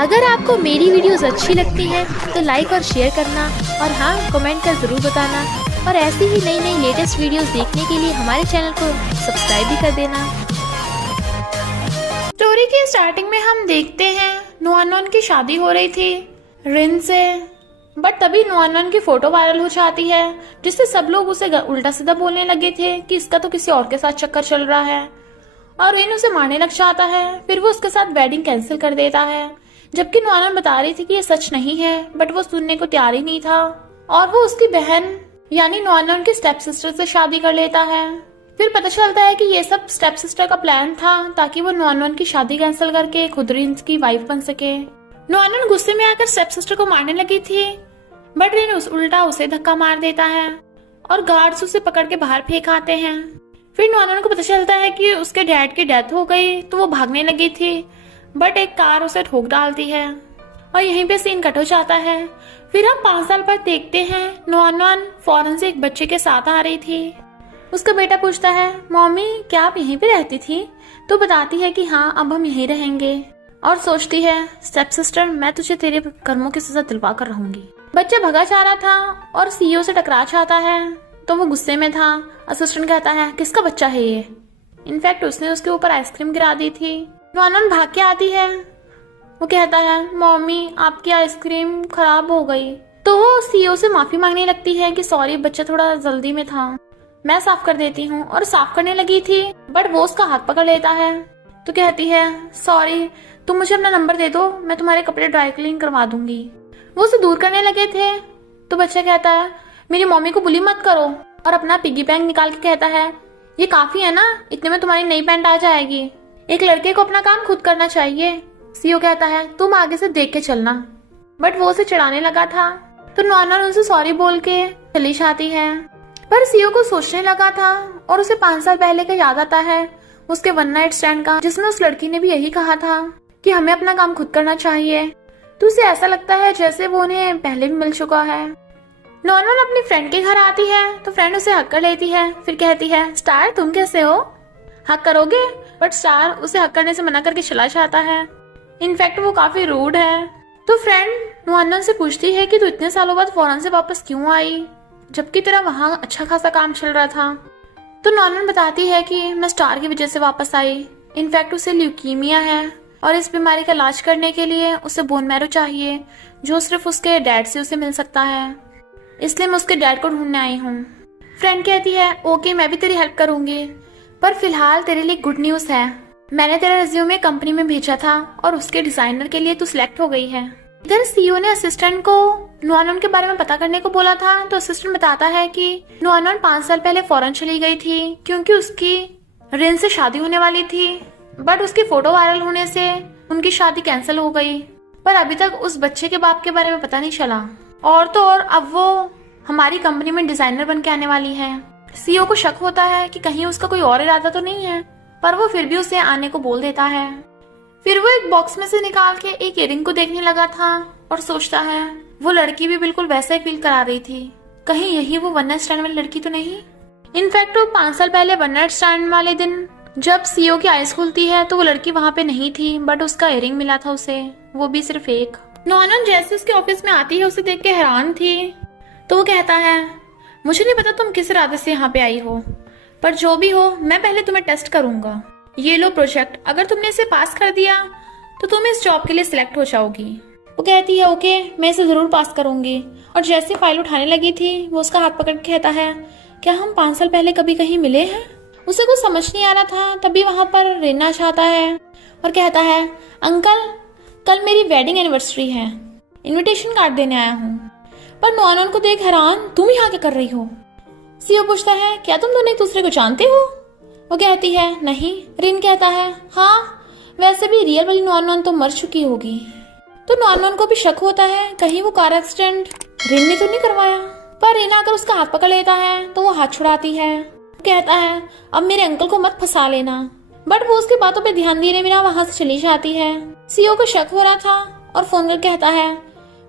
अगर आपको मेरी वीडियोस अच्छी लगती हैं तो लाइक और शेयर करना और हाँ कमेंट कर ज़रूर बताना। और ऐसी ही नई नई लेटेस्ट वीडियोस देखने के लिए हमारे चैनल को सब्सक्राइब भी कर देना। स्टोरी के स्टार्टिंग में हम देखते हैं नुआनन की शादी हो रही थी रिन से, बट तभी नुआनन की फोटो वायरल हो जाती है, जिससे सब लोग उसे उल्टा सीधा बोलने लगे थे कि इसका तो किसी और के साथ चक्कर चल रहा है, और रिन उसे मारने लग जाता है। फिर वो उसके साथ वेडिंग कैंसिल कर देता है, जबकि नुआनन बता रही थी कि ये सच नहीं है, बट वो सुनने को तैयार ही नहीं था और वो उसकी बहन यानी नुआनन की स्टेप सिस्टर से शादी कर लेता है। फिर पता चलता है कि ये सब स्टेप सिस्टर का प्लान था ताकि वो नुआनन की शादी कैंसिल करके खुद रिन की वाइफ बन सके। नुआनन गुस्से में आकर स्टेप सिस्टर को मारने लगी थी, बट रिन उल्टा उसे धक्का मार देता है और गार्ड्स उसे पकड़ के बाहर फेंक आते हैं। फिर नुआनन को पता चलता है कि उसके डैड की डेथ हो गई, तो वो भागने लगी थी, बट एक कार उसे ठोक डालती है और यहीं पे सीन कट हो जाता है। फिर हम 5 साल बाद देखते हैं नुआनन फौरन से एक बच्चे के साथ आ रही थी। उसका बेटा पूछता है, मम्मी क्या आप यहीं पे रहती थी? तो बताती है कि हाँ अब हम यहीं रहेंगे, और सोचती है स्टेप सिस्टर मैं तुझे तेरे कर्मों की सजा दिलवा कर रहूंगी। बच्चा भगा जा रहा था और सीईओ से टकरा जाता है, तो वो गुस्से में था। असिस्टेंट कहता है किसका बच्चा है ये? इनफैक्ट उसने उसके ऊपर आइसक्रीम गिरा दी थी। नुआनन भाग के आती है, वो कहता है मम्मी आपकी आइसक्रीम खराब हो गई। तो वो सीईओ से माफी मांगने लगती है कि सॉरी बच्चा थोड़ा जल्दी में था, मैं साफ कर देती हूँ, और साफ करने लगी थी, बट वो उसका हाथ पकड़ लेता है। तो कहती है सॉरी तुम मुझे अपना नंबर दे दो, मैं तुम्हारे कपड़े ड्राई क्लीन करवा दूंगी। वो उसे दूर करने लगे थे, तो बच्चा कहता है मेरी मम्मी को बुली मत करो, और अपना पिग्गी बैंक निकाल के कहता है ये काफी है ना, इतने में तुम्हारी नई पैंट आ जाएगी। एक लड़के को अपना काम खुद करना चाहिए। सीईओ कहता है तुम आगे से देख के चलना, बट वो उसे चिढ़ाने लगा था। तो नुआनन उनसे सॉरी बोल के चली जाती है, पर सीईओ को सोचने लगा था और उसे 5 साल पहले का याद आता है उसके 1 नाइट स्टैंड का, जिसमें उस लड़की ने भी यही कहा था कि हमें अपना काम खुद करना चाहिए। तो उसे ऐसा लगता है जैसे वो उन्हें पहले भी मिल चुका है। नुआनन अपनी फ्रेंड के घर आती है, तो फ्रेंड उसे हक कर लेती है, फिर कहती है स्टार तुम कैसे हो, हक करोगे? बट स्टार उसे हक करने से मना करके चला जाता है। इनफैक्ट वो काफी रूड है। तो फ्रेंड नुआनन से पूछती है कि तू इतने सालों बाद फौरन से वापस क्यों आई, जबकि तेरा वहां अच्छा खासा काम चल रहा था। तो नुआनन बताती है कि मैं स्टार की वजह से वापस आई। इनफैक्ट उसे ल्यूकीमिया है और इस बीमारी का इलाज करने के लिए उसे बोन मैरो चाहिए, जो सिर्फ उसके डैड से उसे मिल सकता है, इसलिए मैं उसके डैड को ढूंढने आई हूँ। फ्रेंड कहती है ओके मैं भी तेरी हेल्प करूंगी, पर फिलहाल तेरे लिए गुड न्यूज है, मैंने तेरा रिज्यूमे कंपनी में भेजा था और उसके डिजाइनर के लिए तू सिलेक्ट हो गई है। इधर सीईओ ने असिस्टेंट को नुआनन के बारे में पता करने को बोला था, तो असिस्टेंट बताता है कि नुआनन 5 साल पहले फौरन चली गई थी क्योंकि उसकी रिन से शादी होने वाली थी, बट उसकी फोटो वायरल होने से उनकी शादी कैंसिल हो गई। पर अभी तक उस बच्चे के बाप के बारे में पता नहीं चला, और तो और अब वो हमारी कंपनी में डिजाइनर बन के आने वाली है। सीईओ को शक होता है कि कहीं उसका कोई और इरादा तो नहीं है, पर वो फिर भी उसे आने को बोल देता है। फिर वो एक बॉक्स में से निकाल के एक इयरिंग को देखने लगा था और सोचता है वो लड़की भी बिल्कुल वैसा ही फील करा रही थी, कहीं यही वो 1 नाइट स्टैंड वाली लड़की तो नहीं। इनफैक्ट वो 5 साल पहले 1 नाइट स्टैंड वाले दिन जब सीईओ की आईज खुलती है तो वो लड़की वहाँ पे नहीं थी, बट उसका इयरिंग मिला था उसे, वो भी सिर्फ एक। नुआनन जैसे उसके ऑफिस में आती है उसे देख के हैरान थी, तो वो कहता है मुझे नहीं पता तुम किस इरादे से यहाँ पे आई हो, पर जो भी हो मैं पहले तुम्हें टेस्ट करूंगा। ये लो प्रोजेक्ट, अगर तुमने इसे पास कर दिया तो तुम इस जॉब के लिए सिलेक्ट हो जाओगी। वो कहती है ओके मैं इसे जरूर पास करूंगी, और जैसे फाइल उठाने लगी थी वो उसका हाथ पकड़ के कहता है क्या हम 5 साल पहले कभी कहीं मिले हैं? उसे कुछ समझ नहीं आ रहा था, तभी वहां पर रेना चाहता है और कहता है अंकल कल मेरी वेडिंग एनिवर्सरी है, इनविटेशन कार्ड देने आया हूँ। पर नुआनन को देख हैरान तुम यहाँ क्या कर रही हो? सीईओ पूछता है क्या तुम दोनों एक दूसरे को जानते हो? वो कहती है नहीं। रिन कहता है हाँ वैसे भी रियल वाली नुआनन तो मर चुकी होगी। तो नुआनन को भी शक होता है कहीं वो कार एक्सीडेंट रिन ने तो नहीं करवाया, पर रिन आकर उसका हाथ पकड़ लेता है तो वो हाथ छुड़ाती है। वो कहता है अब मेरे अंकल को मत फंसा लेना, बट वो उसकी बातों पे ध्यान दिए बिना वहां से चली जाती है। सीईओ को शक हो रहा था और फोन करके कहता है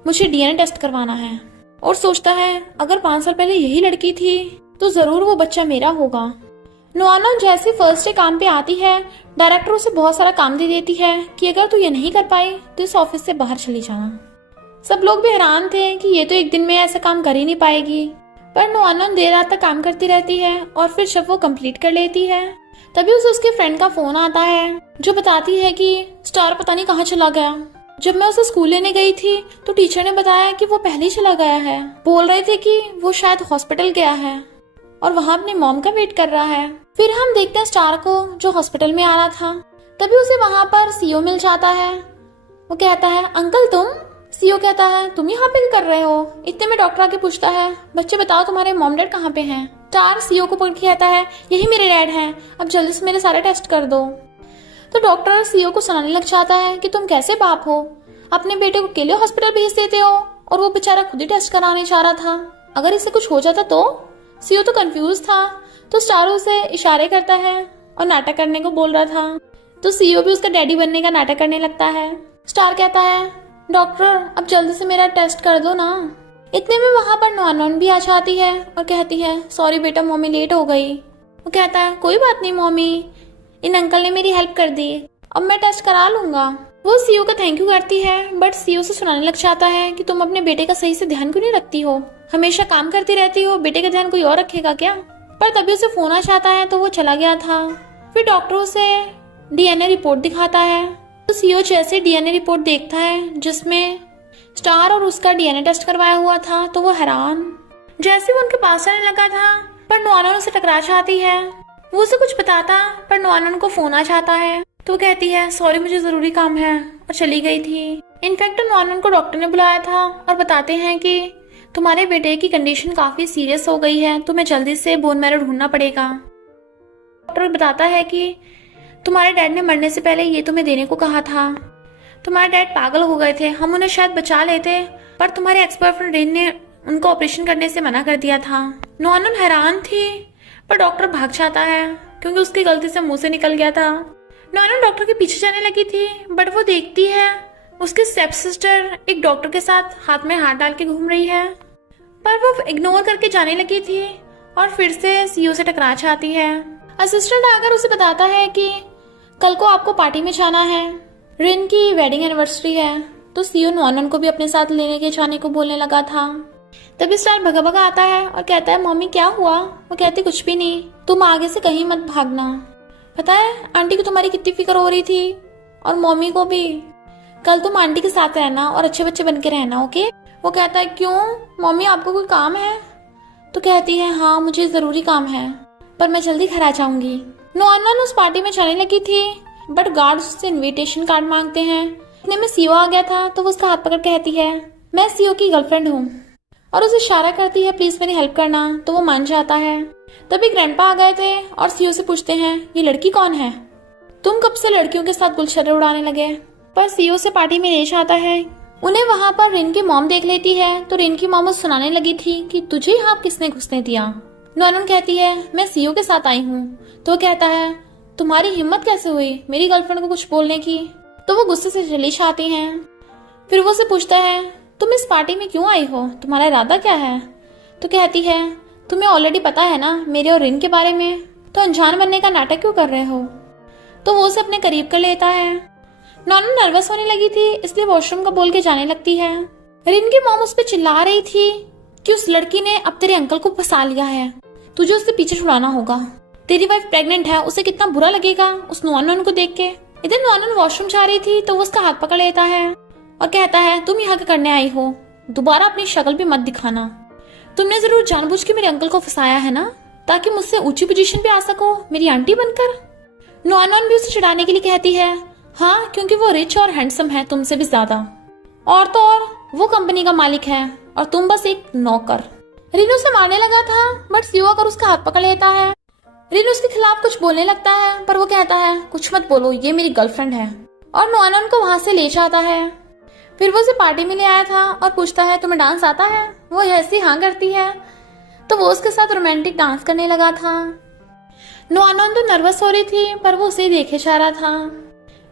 मुझे डीएनए टेस्ट करवाना है, और सोचता है अगर 5 साल पहले यही लड़की थी तो जरूर वो बच्चा मेरा होगा। नोआनोन जैसे फर्स्ट डे काम पे आती है, डायरेक्टर उसे बहुत सारा काम दे देती है कि अगर तू ये नहीं कर पाई तो इस ऑफिस से बाहर चली जाना। सब लोग भी हैरान थे कि ये तो एक दिन में ऐसा काम कर ही नहीं पाएगी, पर नोआनोन देर रात तक काम करती रहती है और फिर जब वो कंप्लीट कर लेती है तभी उसे उसके फ्रेंड का फोन आता है जो बताती है कि स्टार पता नहीं कहाँ चला गया। जब मैं उसे स्कूल लेने गई थी तो टीचर ने बताया कि वो पहले ही चला गया है। बोल रहे थे कि वो शायद हॉस्पिटल गया है और वहाँ अपनी मॉम का वेट कर रहा है। फिर हम देखते हैं स्टार को जो हॉस्पिटल में आ रहा था। तभी उसे वहाँ पर सीओ मिल जाता है। वो कहता है, अंकल तुम? सीओ कहता है, तुम यहाँ पे क्या कर रहे हो? इतने में डॉक्टर आके पूछता है, बच्चे बताओ तुम्हारे मॉम डैड कहाँ पे हैं? स्टार सीओ को पकड़ के कहता है, यही मेरे डैड हैं, अब जल्दी से मेरे सारे टेस्ट कर दो। तो डॉक्टर सीओ को सुनाने लग जाता है कि तुम कैसे बाप हो, अपने बेटे को अकेले हॉस्पिटल भेज देते हो और वो बेचारा खुद ही टेस्ट कराने चाह रहा था, अगर इसे कुछ हो जाता तो? सीओ तो कंफ्यूज था। तो स्टार उसे इशारे करता है और नाटक करने को बोल रहा था। तो सीओ भी उसका डैडी बनने का नाटक करने लगता है। स्टार कहता है, डॉक्टर अब जल्दी से मेरा टेस्ट कर दो ना। इतने में वहां पर नोआनोन भी आ जाती है और कहती है, सॉरी बेटा मम्मी लेट हो गई। वो कहता है, कोई बात नहीं मम्मी, इन अंकल ने मेरी हेल्प कर दी, अब मैं टेस्ट करा लूंगा। वो सीओ का थैंक यू करती है, बट सीओ से सुनाने लग जाता है कि तुम अपने बेटे का सही से ध्यान क्यों नहीं रखती हो, हमेशा काम करती रहती हो, बेटे का ध्यान कोई और रखेगा क्या? पर तभी उसे फोन आ जाता है तो वो चला गया था। फिर डॉक्टर उसे डीएनए रिपोर्ट दिखाता है। तो सीओ जैसे डीएनए रिपोर्ट देखता है जिसमें स्टार और उसका डीएनए टेस्ट करवाया हुआ था तो वो हैरान। जैसे वो उनके पास आने लगा था पर नोआनोन उसे टकरा जाती है। वो उसे कुछ बताता पर नोआनोन को फोन आ जाता है तो कहती है, सॉरी मुझे जरूरी काम है, और चली गई थी। इनफैक्ट नोआनोन को डॉक्टर ने बुलाया था और बताते हैं कि तुम्हारे बेटे की कंडीशन काफी सीरियस हो गई है, तुम्हें जल्दी से बोन मैरो ढूंढना पड़ेगा। डॉक्टर बताता है कि तुम्हारे डैड ने मरने से पहले ये तुम्हें देने को कहा था, तुम्हारे डैड पागल हो गए थे, हम उन्हें शायद बचा लेते पर तुम्हारे एक्स बॉयफ्रेंड रेन ने उनको ऑपरेशन करने से मना कर दिया था। नोआनोन हैरान थी पर डॉक्टर भाग जाता है क्योंकि उसकी गलती से मुंह से निकल गया था। नोआनोन डॉक्टर के पीछे जाने लगी थी बट वो देखती है उसकी स्टेप सिस्टर एक डॉक्टर के साथ हाथ में हाथ डाल के घूम रही है, पर वो इग्नोर करके जाने लगी थी और फिर से सीओ से टकरा जाती है। असिस्टेंट आकर उसे बताता है कि कल को आपको पार्टी में जाना है, रिन की वेडिंग एनिवर्सरी है। तो सीओ नोआनोन को भी अपने साथ लेने के जाने को बोलने लगा था। तभी स्टार भगा भगा आता है और कहता है, मम्मी क्या हुआ? वो कहती, कुछ भी नहीं, तुम आगे से कहीं मत भागना। पता है आंटी को तुम्हारी कितनी फिक्र हो रही थी और मम्मी को भी। कल तुम आंटी के साथ रहना और अच्छे बच्चे बन के रहना, ओके? वो कहता है, क्यों मम्मी आपको कोई काम है? तो कहती है, हाँ मुझे जरूरी काम है पर मैं जल्दी घर आ जाऊंगी। नोआनोन उस पार्टी में जाने लगी थी बट गार्ड्स उससे इनविटेशन कार्ड मांगते हैं। इतने में सीओ आ गया था तो वो उसका हाथ पकड़ कहती है, मैं सीओ की गर्लफ्रेंड हूँ, और उसे इशारा करती है प्लीज मेरी हेल्प करना। तो वो मान जाता है। तभी ग्रैंडपा आ गए थे और सीओ से पूछते हैं, ये लड़की कौन है? तुम कब से लड़कियों के साथ गुलछर्रे उड़ाने लगे? पर सीओ से पार्टी में ले जाता है। उन्हें वहां पर रिन की मॉम देख लेती है तो रिन की मॉम उसे सुनाने लगी थी कि तुझे यहाँ किसने घुसने दिया। नोआनोन कहती है, मैं सीओ के साथ आई हूँ। तो कहता है, तुम्हारी हिम्मत कैसे हुई मेरी गर्लफ्रेंड को कुछ बोलने की? तो वो गुस्से से चली जाती हैं। फिर वो उसे पूछता है, तुम इस पार्टी में क्यों आई हो, तुम्हारा इरादा क्या है? तो कहती है, तुम्हें ऑलरेडी पता है ना मेरे और रिन के बारे में, तो अनजान बनने का नाटक क्यों कर रहे हो? तो वो उसे अपने करीब कर लेता है। नोआनोन नर्वस होने लगी थी इसलिए वॉशरूम का बोल के जाने लगती है। रिन की मॉम उस पर चिल्ला रही थी कि उस लड़की ने अब तेरे अंकल को फंसा लिया है, तुझे उससे पीछे छुड़ाना होगा, तेरी वाइफ प्रेग्नेंट है, उसे कितना बुरा लगेगा उस नोआनोन को देख के। इधर नोआनोन वॉशरूम जा रही थी तो वो उसका हाथ पकड़ लेता है और कहता है, तुम यहाँ क्या करने आई हो? दोबारा अपनी शक्ल भी मत दिखाना, तुमने जरूर जानबूझ के मेरे अंकल को फंसाया है ना, ताकि मुझसे ऊंची पोजीशन पे आ सको मेरी आंटी बनकर। नोआनोन भी उसे चिढ़ाने के लिए कहती है, हाँ क्योंकि वो रिच और हैंडसम है तुमसे भी ज्यादा, और तो और वो कंपनी का मालिक है और तुम बस एक नौकर। रिन उसे मारने लगा था बट सीओ आकर उसका हाथ पकड़ लेता है। रिन उसके खिलाफ कुछ बोलने लगता है पर वो कहता है, कुछ मत बोलो, ये मेरी गर्लफ्रेंड है, और नोआनोन को वहां से ले जाता है। फिर वो उसे पार्टी में ले आया था और पूछता है, तुम्हें डांस आता है? वो ऐसी हाँ करती है तो वो उसके साथ रोमांटिक डांस करने लगा था। नोआनोन तो नर्वस हो रही थी पर वो उसे देखे जा रहा था।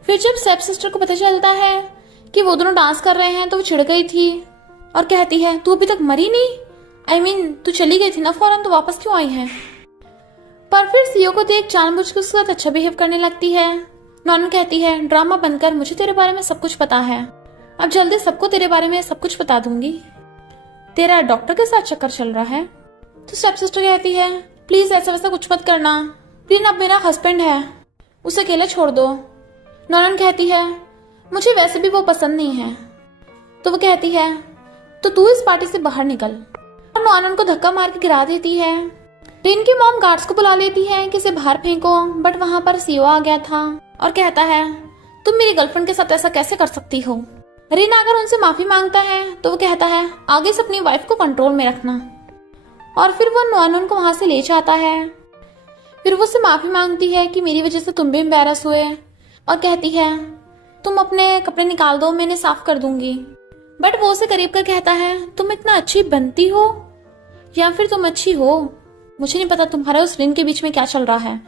फिर जब स्टेप सिस्टर को पता चलता है कि वो दोनों डांस कर रहे हैं तो वो चिढ़ गई थी और कहती है, तू अभी तक मरी नहीं? तू चली गई थी ना फौरन, तो वापस क्यों आई है? पर फिर सीओ को देख जानबूझ के उसके साथ अच्छा बिहेव करने लगती है। नॉनन कहती है ड्रामा बंद कर, मुझे तेरे बारे में सब कुछ पता है, अब जल्दी सबको तेरे बारे में सब कुछ बता दूंगी। तेरा डॉक्टर के साथ चक्कर चल रहा है। तो स्टेप सिस्टर कहती है प्लीज ऐसा वैसा कुछ मत करना, रिन अब मेरा हस्बैंड है, उसे अकेला छोड़ दो। नॉनन कहती है मुझे वैसे भी वो पसंद नहीं है। तो वो कहती है तो तू इस पार्टी से बाहर निकल, और नॉनन को धक्का मार के गिरा देती है। रिन की मॉम गार्ड्स को बुला लेती है कि इसे बाहर फेंको, बट वहां पर सीओ आ गया था और कहता है तुम मेरी गर्लफ्रेंड के साथ ऐसा कैसे कर सकती हो। रिन आकर उनसे माफी मांगता है तो वो कहता है आगे से अपनी वाइफ को कंट्रोल में रखना, और फिर वो नॉनन को वहां से ले जाता है। फिर वो उससे माफी मांगती है कि मेरी वजह से तुम भी एम्बैरस हुए, और कहती है तुम अपने कपड़े निकाल दो, मैं इन्हें साफ कर दूंगी। बट वो उसे करीब कर कहता है तुम इतना अच्छी बनती हो या फिर तुम अच्छी हो, मुझे नहीं पता तुम्हारा उस रिन के बीच में क्या चल रहा है,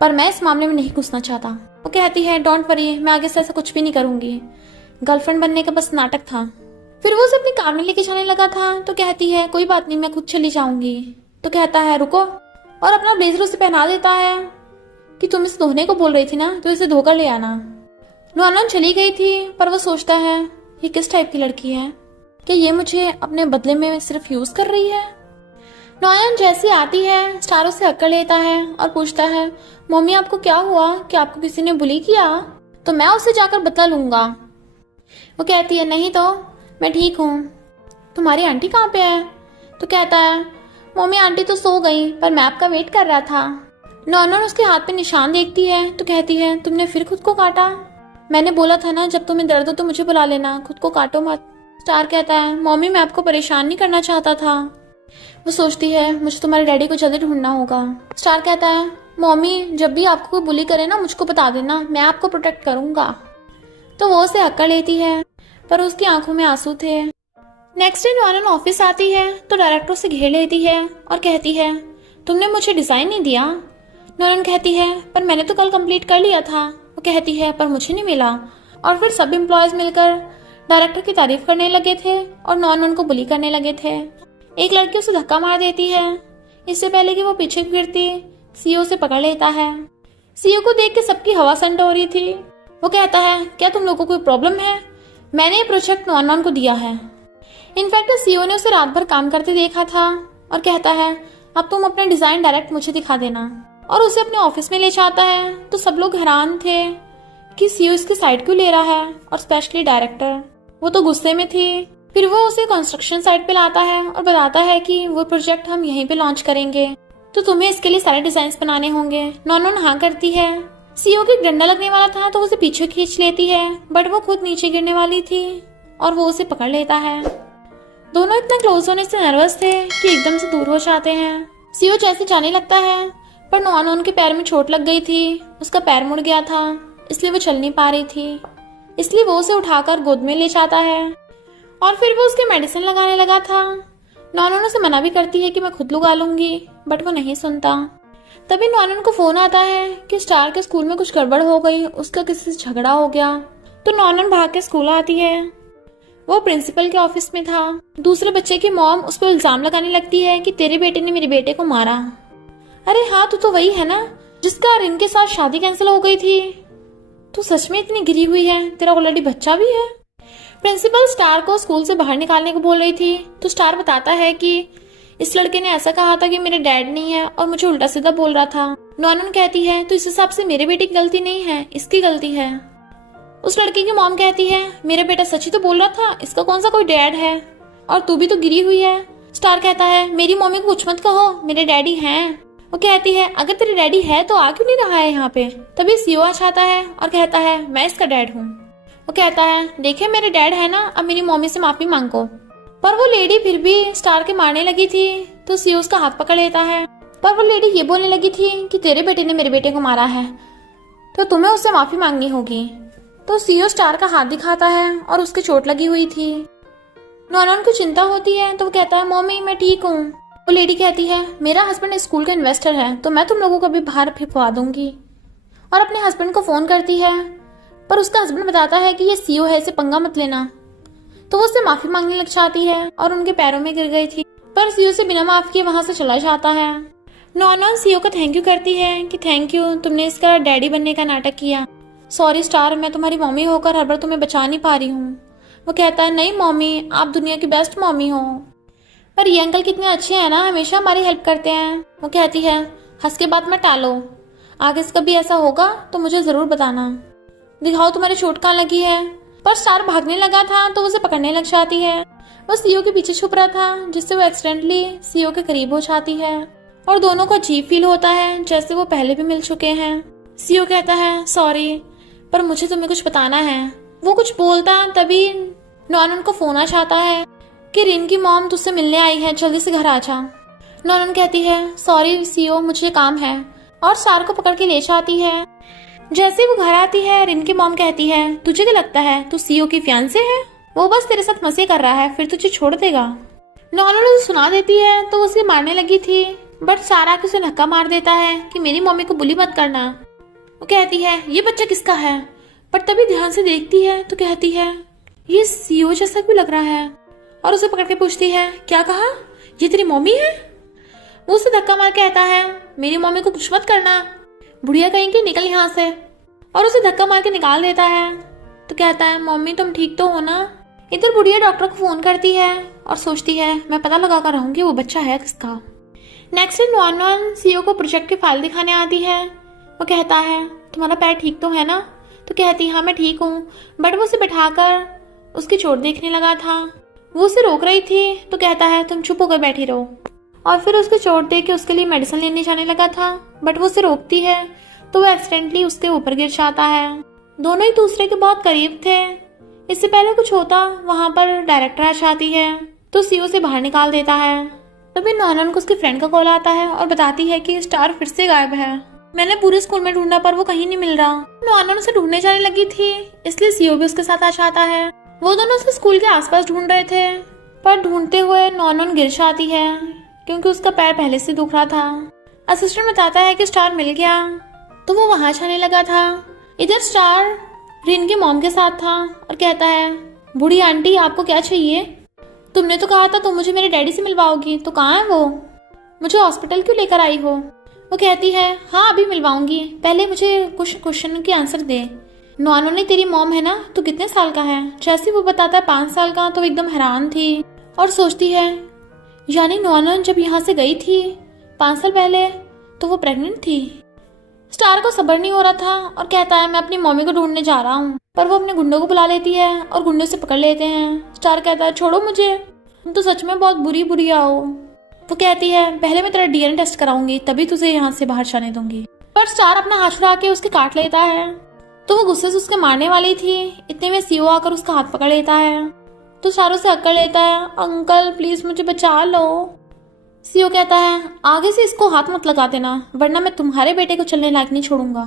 पर मैं इस मामले में नहीं घुसना चाहता। वो कहती है डोंट वरी, मैं आगे से ऐसा कुछ भी नहीं करूंगी, गर्लफ्रेंड बनने का बस नाटक था। फिर वो उसे अपनी कार में लेके जाने लगा था तो कहती है कोई बात नहीं, मैं खुद चली जाऊंगी। तो कहता है रुको, और अपना ब्लेजर उसे पहना देता है कि तुम इसे धोने को बोल रही थी ना, तो इसे धोकर ले आना। नॉनन चली गई थी, पर वो सोचता है ये किस टाइप की लड़की है, कि ये मुझे अपने बदले में सिर्फ यूज कर रही है। नॉनन जैसी आती है स्टार उसे अक्कड़ लेता है और पूछता है मम्मी आपको क्या हुआ, क्या आपको किसी ने बुली किया, तो मैं उससे जाकर बदला लूंगा। वो कहती है नहीं तो मैं ठीक हूँ, तुम्हारी आंटी कहाँ पे है। तो कहता है मम्मी आंटी तो सो गई, पर मैं आपका वेट कर रहा था। नॉनन उसके हाथ पे निशान देखती है तो कहती है तुमने फिर खुद को काटा, मैंने बोला था ना जब तुम्हें दर्द हो तो मुझे बुला लेना, खुद को काटो मत। स्टार कहता है मम्मी मैं आपको परेशान नहीं करना चाहता था। वो सोचती है मुझे तुम्हारे डैडी को जल्दी ढूंढना होगा। स्टार कहता है मम्मी जब भी आपको कोई बुली करे ना मुझको बता देना, मैं आपको प्रोटेक्ट करूंगा। तो वो उसे हक्का लेती है, पर उसकी आंखों में आंसू थे। नेक्स्ट डे नॉनन ऑफिस आती है तो डायरेक्टर से घेर लेती है और कहती है तुमने मुझे डिजाइन नहीं दिया। नॉनन कहती है पर मैंने तो कल कंप्लीट कर लिया था। वो कहती है पर मुझे नहीं मिला। और फिर सब एम्प्लॉयज मिलकर डायरेक्टर की तारीफ करने लगे थे और नॉनन को बुली करने लगे थे। एक लड़की उसे धक्का मार देती है, इससे पहले कि वो पीछे गिरती सीओ से पकड़ लेता है। सीओ को देख के सबकी हवा संड हो रही थी। वो कहता है क्या तुम लोगों को कोई प्रॉब्लम है, मैंने ये प्रोजेक्ट नॉनन को दिया है। इनफैक्ट सीओ ने उसे रात भर काम करते देखा था और कहता है अब तुम अपने डिजाइन डायरेक्ट मुझे दिखा देना, और उसे अपने ऑफिस में ले जाता है। तो सब लोग हैरान थे कि सीओ इसकी साइड क्यों ले रहा है, और स्पेशली डायरेक्टर, वो तो गुस्से में थी। फिर वो उसे कंस्ट्रक्शन साइट पे लाता है और बताता है कि वो प्रोजेक्ट हम यहीं पे लॉन्च करेंगे, तो तुम्हें इसके लिए सारे डिजाइन बनाने होंगे। नॉनन हाँ करती है। सीओ की डंडा लगने वाला था तो उसे पीछे खींच लेती है, बट वो खुद नीचे गिरने वाली थी और वो उसे पकड़ लेता है। दोनों इतना क्लोज होने से नर्वस थे कि एकदम से दूर हो जाते हैं। सीओ जैसे जाने लगता है, पर नॉनन के पैर में चोट लग गई थी, उसका पैर मुड़ गया था, इसलिए वो चल नहीं पा रही थी। इसलिए वो उसे उठाकर गोद में ले जाता है और फिर वो उसके मेडिसिन लगाने लगा था। नॉनन उसे मना भी करती है कि मैं खुद लगा लूंगी, बट वो नहीं सुनता। तभी नॉनन को फोन आता है कि स्टार के स्कूल में कुछ गड़बड़ हो गई, उसका किसी से झगड़ा हो गया। तो नॉनन भाग के स्कूल आती है। वो प्रिंसिपल के ऑफिस में था। दूसरे बच्चे की मॉम उस पर इल्जाम लगाने लगती है कि तेरे बेटे ने मेरे बेटे को मारा। अरे हाँ तू तो वही है ना जिसका रिन के साथ शादी कैंसिल हो गई थी, तू सच में इतनी गिरी हुई है, तेरा ऑलरेडी बच्चा भी है। प्रिंसिपल स्टार को स्कूल से बाहर निकालने को बोल रही थी तो स्टार बताता है कि इस लड़के ने ऐसा कहा था कि मेरे डैड नहीं है और मुझे उल्टा सीधा बोल रहा था। नॉनन कहती है तो इस हिसाब से मेरे बेटे की गलती नहीं है, इसकी गलती है। उस लड़की की मॉम कहती है मेरा बेटा सच ही तो बोल रहा था, इसका कौन सा कोई डैड है, और तू भी तो गिरी हुई है। स्टार कहता है मेरी मम्मी को कुछ मत कहो, मेरे डैडी हैं। वो कहती है अगर तेरे डैडी है तो आ क्यों नहीं रहा है यहाँ पे। तभी सीओ आ जाता है और कहता है मैं इसका डैड हूँ। वो कहता है देखे मेरे डैड है ना, अब मेरी मम्मी से माफी मांगो। पर वो लेडी फिर भी स्टार के मारने लगी थी तो सीओ उसका हाथ पकड़ लेता है। पर वो लेडी ये बोलने लगी थी कि तेरे बेटे ने मेरे बेटे को मारा है तो तुम्हें उससे माफी मांगनी होगी। तो सीओ स्टार का हाथ दिखाता है और उसकी चोट लगी हुई थी। नॉनन को चिंता होती है तो वो कहता है मम्मी मैं ठीक हूँ। वो लेडी कहती है मेरा हस्बैंड स्कूल का इन्वेस्टर है तो मैं तुम लोगों को भी बाहर फिरवा दूंगी, और अपने हस्बैंड को फोन करती है। पर उसका हस्बैंड बताता है कि ये सीओ है, इसे पंगा मत लेना। तो वो उससे माफी मांगने लग जाती है और उनके पैरों में गिर गई थी, पर सीओ से बिना माफ किए वहां से चला जाता है। नॉनॉन सीओ को थैंक यू करती है कि थैंक यू, तुमने इसका डैडी बनने का नाटक किया। सॉरी स्टार, मैं तुम्हारी मम्मी होकर हर बार तुम्हें बचा नहीं पा रही हूँ। वो कहता है नहीं मम्मी, आप दुनिया की बेस्ट मम्मी हो। पर ये अंकल कितने अच्छे हैं ना, हमेशा हमारी हेल्प करते हैं। वो कहती है हंस के बात मत टालो, आगे से कभी ऐसा होगा तो मुझे जरूर बताना। दिखाओ तुम्हारी चोट कहाँ लगी है। पर स्टार भागने लगा था तो उसे पकड़ने लग जाती है। वो सीओ के पीछे छुप रहा था जिससे वो एक्सीडेंटली सीओ के करीब हो जाती है और दोनों को अजीब फील होता है जैसे वो पहले भी मिल चुके हैं। सीओ कहता है सॉरी, पर मुझे तुम्हें कुछ बताना है। वो कुछ बोलता तभी नॉनन को फोन आ जाता है कि रिन की मॉम तुझसे मिलने आई है, जल्दी से घर आ जा। नॉनन कहती है सॉरी सीओ, मुझे काम है, और स्टार को पकड़ के ले जाती है। जैसे वो घर आती है रिन की मॉम कहती है तुझे क्या लगता है तू सीओ की फियांसे है, वो बस तेरे साथ मजे कर रहा है, फिर तुझे छोड़ देगा। नॉनन उसे सुना देती है तो उसे मारने लगी थी, बट सारा के उसे धक्का मार देता है कि मेरी मम्मी को बुली मत करना। वो कहती है ये बच्चा किसका है, पर तभी ध्यान से देखती है तो कहती है ये सीओ जैसा क्यों लग रहा है, और उसे पकड़ के पूछती है क्या कहा, ये तेरी मम्मी है। वो उसे धक्का मार कहता है मेरी मम्मी को कुछ मत करना, बुढ़िया कहेंगी निकल यहाँ से, और उसे धक्का मार के निकाल देता है। तो कहता है मम्मी तुम ठीक तो हो ना। इधर बुढ़िया डॉक्टर को फोन करती है और सोचती है मैं पता लगा कर रहूंगी वो बच्चा है किसका। नेक्स्ट डे नॉन सीओ को प्रोजेक्ट की फाइल दिखाने आती है। वो कहता है तुम्हारा पैर ठीक तो है ना। तो कहती है हाँ मैं ठीक हूँ, बट वो उसे बैठाकर उसकी चोट देखने लगा था। वो उसे रोक रही थी तो कहता है तुम चुप होकर बैठी रहो, और फिर उसको चोट देख के उसके लिए मेडिसिन लेने जाने लगा था, बट वो उसे रोकती है तो वो एक्सीडेंटली उसके ऊपर गिर जाता है। दोनों एक दूसरे के बहुत करीब थे। इससे पहले कुछ होता वहां पर डायरेक्टर आ जाती है तो सीओ से बाहर निकाल देता है। तभी नॉनन को उसके फ्रेंड का कॉल आता है और बताती है कि स्टार फिर से गायब है। मैंने पूरे स्कूल में ढूंढा पर वो कहीं नहीं मिल रहा। नॉनन उसे ढूंढने जाने लगी थी, इसलिए सीओ भी उसके साथ आ जाता है। वो दोनों उसके स्कूल के आसपास ढूंढ रहे थे, पर ढूंढते हुए नॉनन गिर जाती है क्योंकि उसका पैर पहले से दुख रहा था। असिस्टेंट बताता है कि स्टार मिल गया तो वो वहां जाने लगा था। इधर स्टार रिन के मॉम के साथ था और कहता है बूढ़ी आंटी आपको क्या चाहिए, तुमने तो कहा था तुम मुझे मेरे डैडी से मिलवाओगी, तो कहाँ है वो, मुझे हॉस्पिटल क्यों लेकर आई हो। वो कहती है हाँ अभी मिलवाऊंगी, पहले मुझे कुछ क्वेश्चन के आंसर दे। नॉनो ने तेरी मॉम है ना, तो कितने साल का है। जैसे वो बताता है 5 साल का तो एकदम हैरान थी और सोचती है यानी नॉनो जब यहाँ से गई थी 5 साल पहले तो वो प्रेग्नेंट थी। स्टार को सब्र नहीं हो रहा था और कहता है मैं अपनी मम्मी को ढूंढने जा रहा हूँ, पर वो अपने गुंडों को बुला लेती है और गुंडे से पकड़ लेते हैं। स्टार कहता है छोड़ो मुझे, तुम तो सच में बहुत बुरी आओ। वो कहती है पहले मैं तेरा डीएनए टेस्ट कराऊंगी तभी तुझे यहाँ से बाहर जाने दूंगी। पर स्टार अपना हाथ छुड़ा के उसके काट लेता है तो वो गुस्से से उसके मारने वाली थी, इतने में सीओ आकर उसका हाथ पकड़ लेता है तो स्टार उसे अकड़ लेता है अंकल प्लीज मुझे बचा लो। सीओ कहता है आगे से इसको हाथ मत लगा देना वरना मैं तुम्हारे बेटे को चलने लायक नहीं छोड़ूंगा,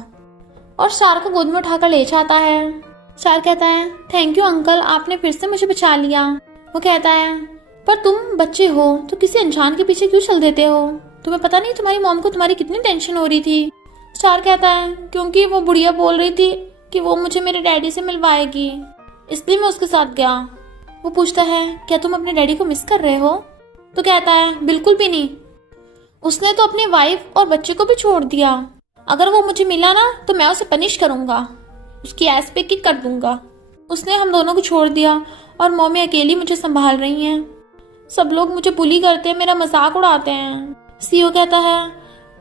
और स्टार को गोद में उठाकर ले जाता है। स्टार कहता है थैंक यू अंकल, आपने फिर से मुझे बचा लिया। वो कहता है पर तुम बच्चे हो तो किसी अनजान के पीछे क्यों चल देते हो, तुम्हें पता नहीं तुम्हारी मॉम को तुम्हारी कितनी टेंशन हो रही थी। स्टार कहता है क्योंकि वो बुढ़िया बोल रही थी कि वो मुझे मेरे डैडी से मिलवाएगी, इसलिए मैं उसके साथ गया। वो पूछता है क्या तुम अपने डैडी को मिस कर रहे हो। तो कहता है बिल्कुल भी नहीं, उसने तो अपनी वाइफ और बच्चे को भी छोड़ दिया, अगर वो मुझे मिला ना तो मैं उसे पनिश करूंगा, उसकी एस पे किक कर दूंगा। उसने हम दोनों को छोड़ दिया और मम्मी अकेली मुझे संभाल रही हैं, सब लोग मुझे बुली करते हैं, मेरा मजाक उड़ाते हैं। सीओ कहता है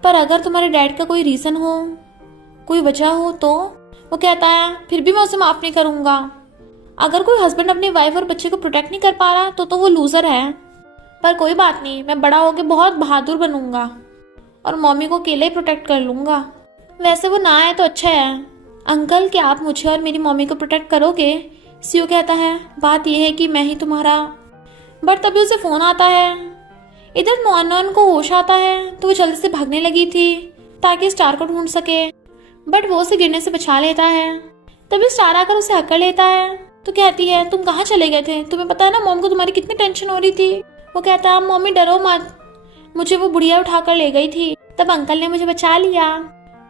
पर अगर तुम्हारे डैड का कोई रीजन हो, कोई वजह हो तो। वो कहता है फिर भी मैं उसे माफ नहीं करूंगा, अगर कोई हस्बैंड अपनी वाइफ और बच्चे को प्रोटेक्ट नहीं कर पा रहा तो वो लूजर है, पर कोई बात नहीं, मैं बड़ा होकर बहुत बहादुर बनूंगा और मम्मी को अकेले ही प्रोटेक्ट कर लूंगा। वैसे वो ना आए तो अच्छा है अंकल, क्या आप मुझे और मेरी मम्मी को प्रोटेक्ट करोगे। सीओ कहता है बात यह है कि मैं ही तुम्हारा, बट तभी उसे फोन आता है। इधर नॉन को होश आता है तो वो जल्दी से भागने लगी थी ताकि स्टार को ढूंढ सके, बट वो उसे गिरने से बचा लेता है। तभी स्टार आकर उसे अकड़ लेता है तो कहती है तुम कहाँ चले गए थे, तुम्हें पता है ना मॉम को तुम्हारी कितनी टेंशन हो रही थी। वो कहता है मम्मी डरो मत, मुझे वो बुढ़िया उठाकर ले गई थी, तब अंकल ने मुझे बचा लिया।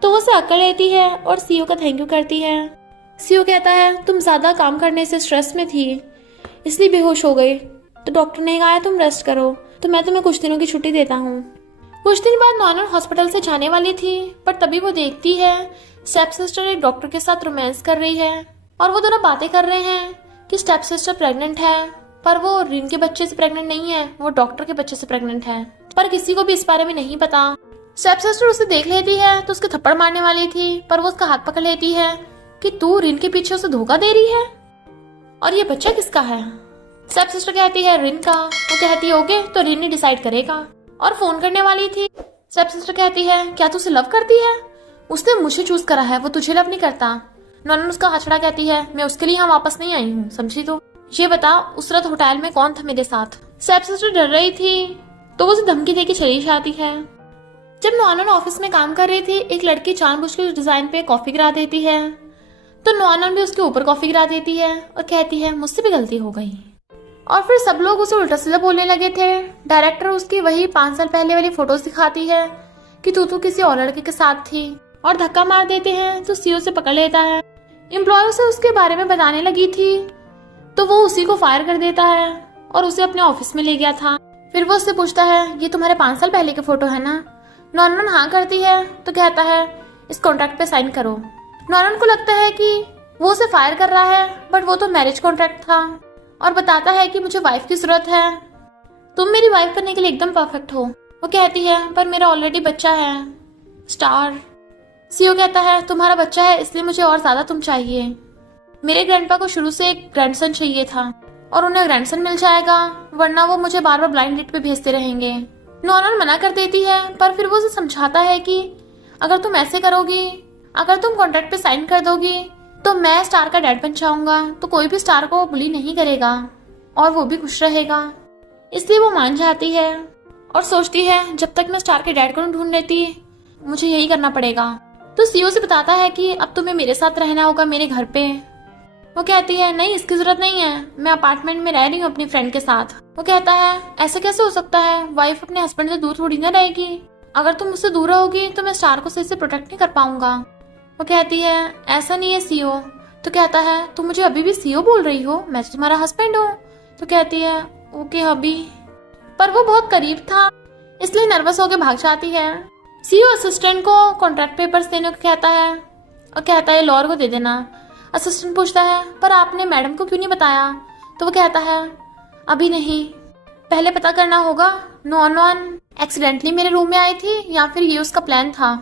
तो वो उसे अकड़ लेती है और सीओ का थैंक यू करती है। सीओ कहता है तुम ज्यादा काम करने से स्ट्रेस में थी इसलिए बेहोश हो गई, तो डॉक्टर ने कहा तुम रेस्ट करो, तो मैं तुम्हें कुछ दिनों की छुट्टी देता हूँ। कुछ दिन बाद नॉनन हॉस्पिटल से जाने वाली थी, पर तभी वो देखती है स्टेप सिस्टर एक डॉक्टर के साथ रोमांस कर रही है और वो दोनों बातें कर रहे हैं कि स्टेप सिस्टर प्रेग्नेंट है, पर वो रिन के बच्चे से प्रेग्नेंट नहीं है, वो डॉक्टर के बच्चे से प्रेग्नेंट है, पर किसी को भी इस बारे में नहीं पता। स्टेप सिस्टर उसे देख लेती है तो उसके थप्पड़ मारने वाली थी, पर वो उसका हाथ पकड़ लेती है कि तू रिन के पीछे उसे धोखा दे रही है और ये बच्चा किसका है। स्टेप सिस्टर कहती है रिन का। वो कहती है ओके, तो रिन ही डिसाइड करेगा और फोन करने वाली थी। स्टेप सिस्टर कहती है क्या तू उसे लव करती है? उसने मुझे चूज करा है, वो तुझे लव नहीं करता। नॉनन उसका हाथ छड़ा कहती है मैं उसके लिए यहाँ वापस नहीं आई हूँ, समझी? तो ये बता उस रात होटल में कौन था मेरे साथ? स्टेप सिस्टर डर रही थी तो वो उसे धमकी देके चली जाती है। जब नॉनन ऑफिस में काम कर रही थी, एक लड़की जानबूझकर उस डिजाइन पे कॉफी गिरा देती है, तो नॉनन भी उसके ऊपर कॉफी गिरा देती है और कहती है मुझसे भी गलती हो गई। और फिर सब लोग उसे उल्टा सीधा बोलने लगे थे। डायरेक्टर उसकी वही 5 साल पहले वाली फोटोज दिखाती है कि तू किसी और लड़के के साथ थी और धक्का मार देते हैं तो सीईओ से पकड़ लेता है। एम्प्लॉय से उसके बारे में बताने लगी थी तो वो उसी को फायर कर देता है और उसे अपने ऑफिस में ले गया था। फिर वो उससे पूछता है ये तुम्हारे 5 साल पहले के फोटो है ना? नॉनन हाँ करती है तो कहता है इस कॉन्ट्रैक्ट पे साइन करो। नॉनन को लगता है कि वो उसे फायर कर रहा है, बट वो तो मैरिज कॉन्ट्रैक्ट था और बताता है कि मुझे वाइफ की जरूरत है, तुम मेरी वाइफ करने के लिए एकदम परफेक्ट हो। वो कहती है पर मेरा ऑलरेडी बच्चा है स्टार। सीईओ कहता है तुम्हारा बच्चा है इसलिए मुझे और ज्यादा तुम चाहिए। मेरे ग्रैंडपा को शुरू से एक ग्रैंडसन चाहिए था और उन्हें ग्रैंडसन मिल जाएगा, वरना वो मुझे बार बार ब्लाइंड डेट पे भेजते रहेंगे। नॉनन मना कर देती है, पर फिर वो उसे समझाता है कि अगर तुम ऐसे करोगी, अगर तुम कॉन्ट्रैक्ट पे साइन कर दोगी तो मैं स्टार का डैड बन जाऊंगा, तो कोई भी स्टार को बुली नहीं करेगा और वो भी खुश रहेगा। इसलिए वो मान जाती है और सोचती है जब तक मैं स्टार के डैड को नहीं ढूंढ लेती मुझे यही करना पड़ेगा। तो सीईओ से बताता है कि अब तुम्हें मेरे साथ रहना होगा मेरे घर पे। वो कहती है नहीं इसकी जरूरत नहीं है, मैं अपार्टमेंट में रह रही हूँ अपनी फ्रेंड के साथ। वो कहता है ऐसा कैसे हो सकता है, वाइफ अपने हस्बैंड से दूर थोड़ी ना रहेगी, अगर तुम मुझसे दूर रहोगी तो मैं स्टार को सही से प्रोटेक्ट नहीं कर पाऊंगा। वो कहती है ऐसा नहीं है सीईओ। तो कहता है तुम मुझे अभी भी सीईओ बोल रही हो, मैं तो तुम्हारा हस्बैंड हूँ। तो कहती है ओके हबी, पर वो बहुत करीब था इसलिए नर्वस होकर भाग जाती है। सीईओ असिस्टेंट को कॉन्ट्रैक्ट पेपर्स देने को कहता है और कहता है लॉयर को दे देना। असिस्टेंट पूछता है पर आपने मैडम को क्यों नहीं बताया? तो वो कहता है अभी नहीं, पहले पता करना होगा नॉन एक्सीडेंटली मेरे रूम में आई थी या फिर ये उसका प्लान था।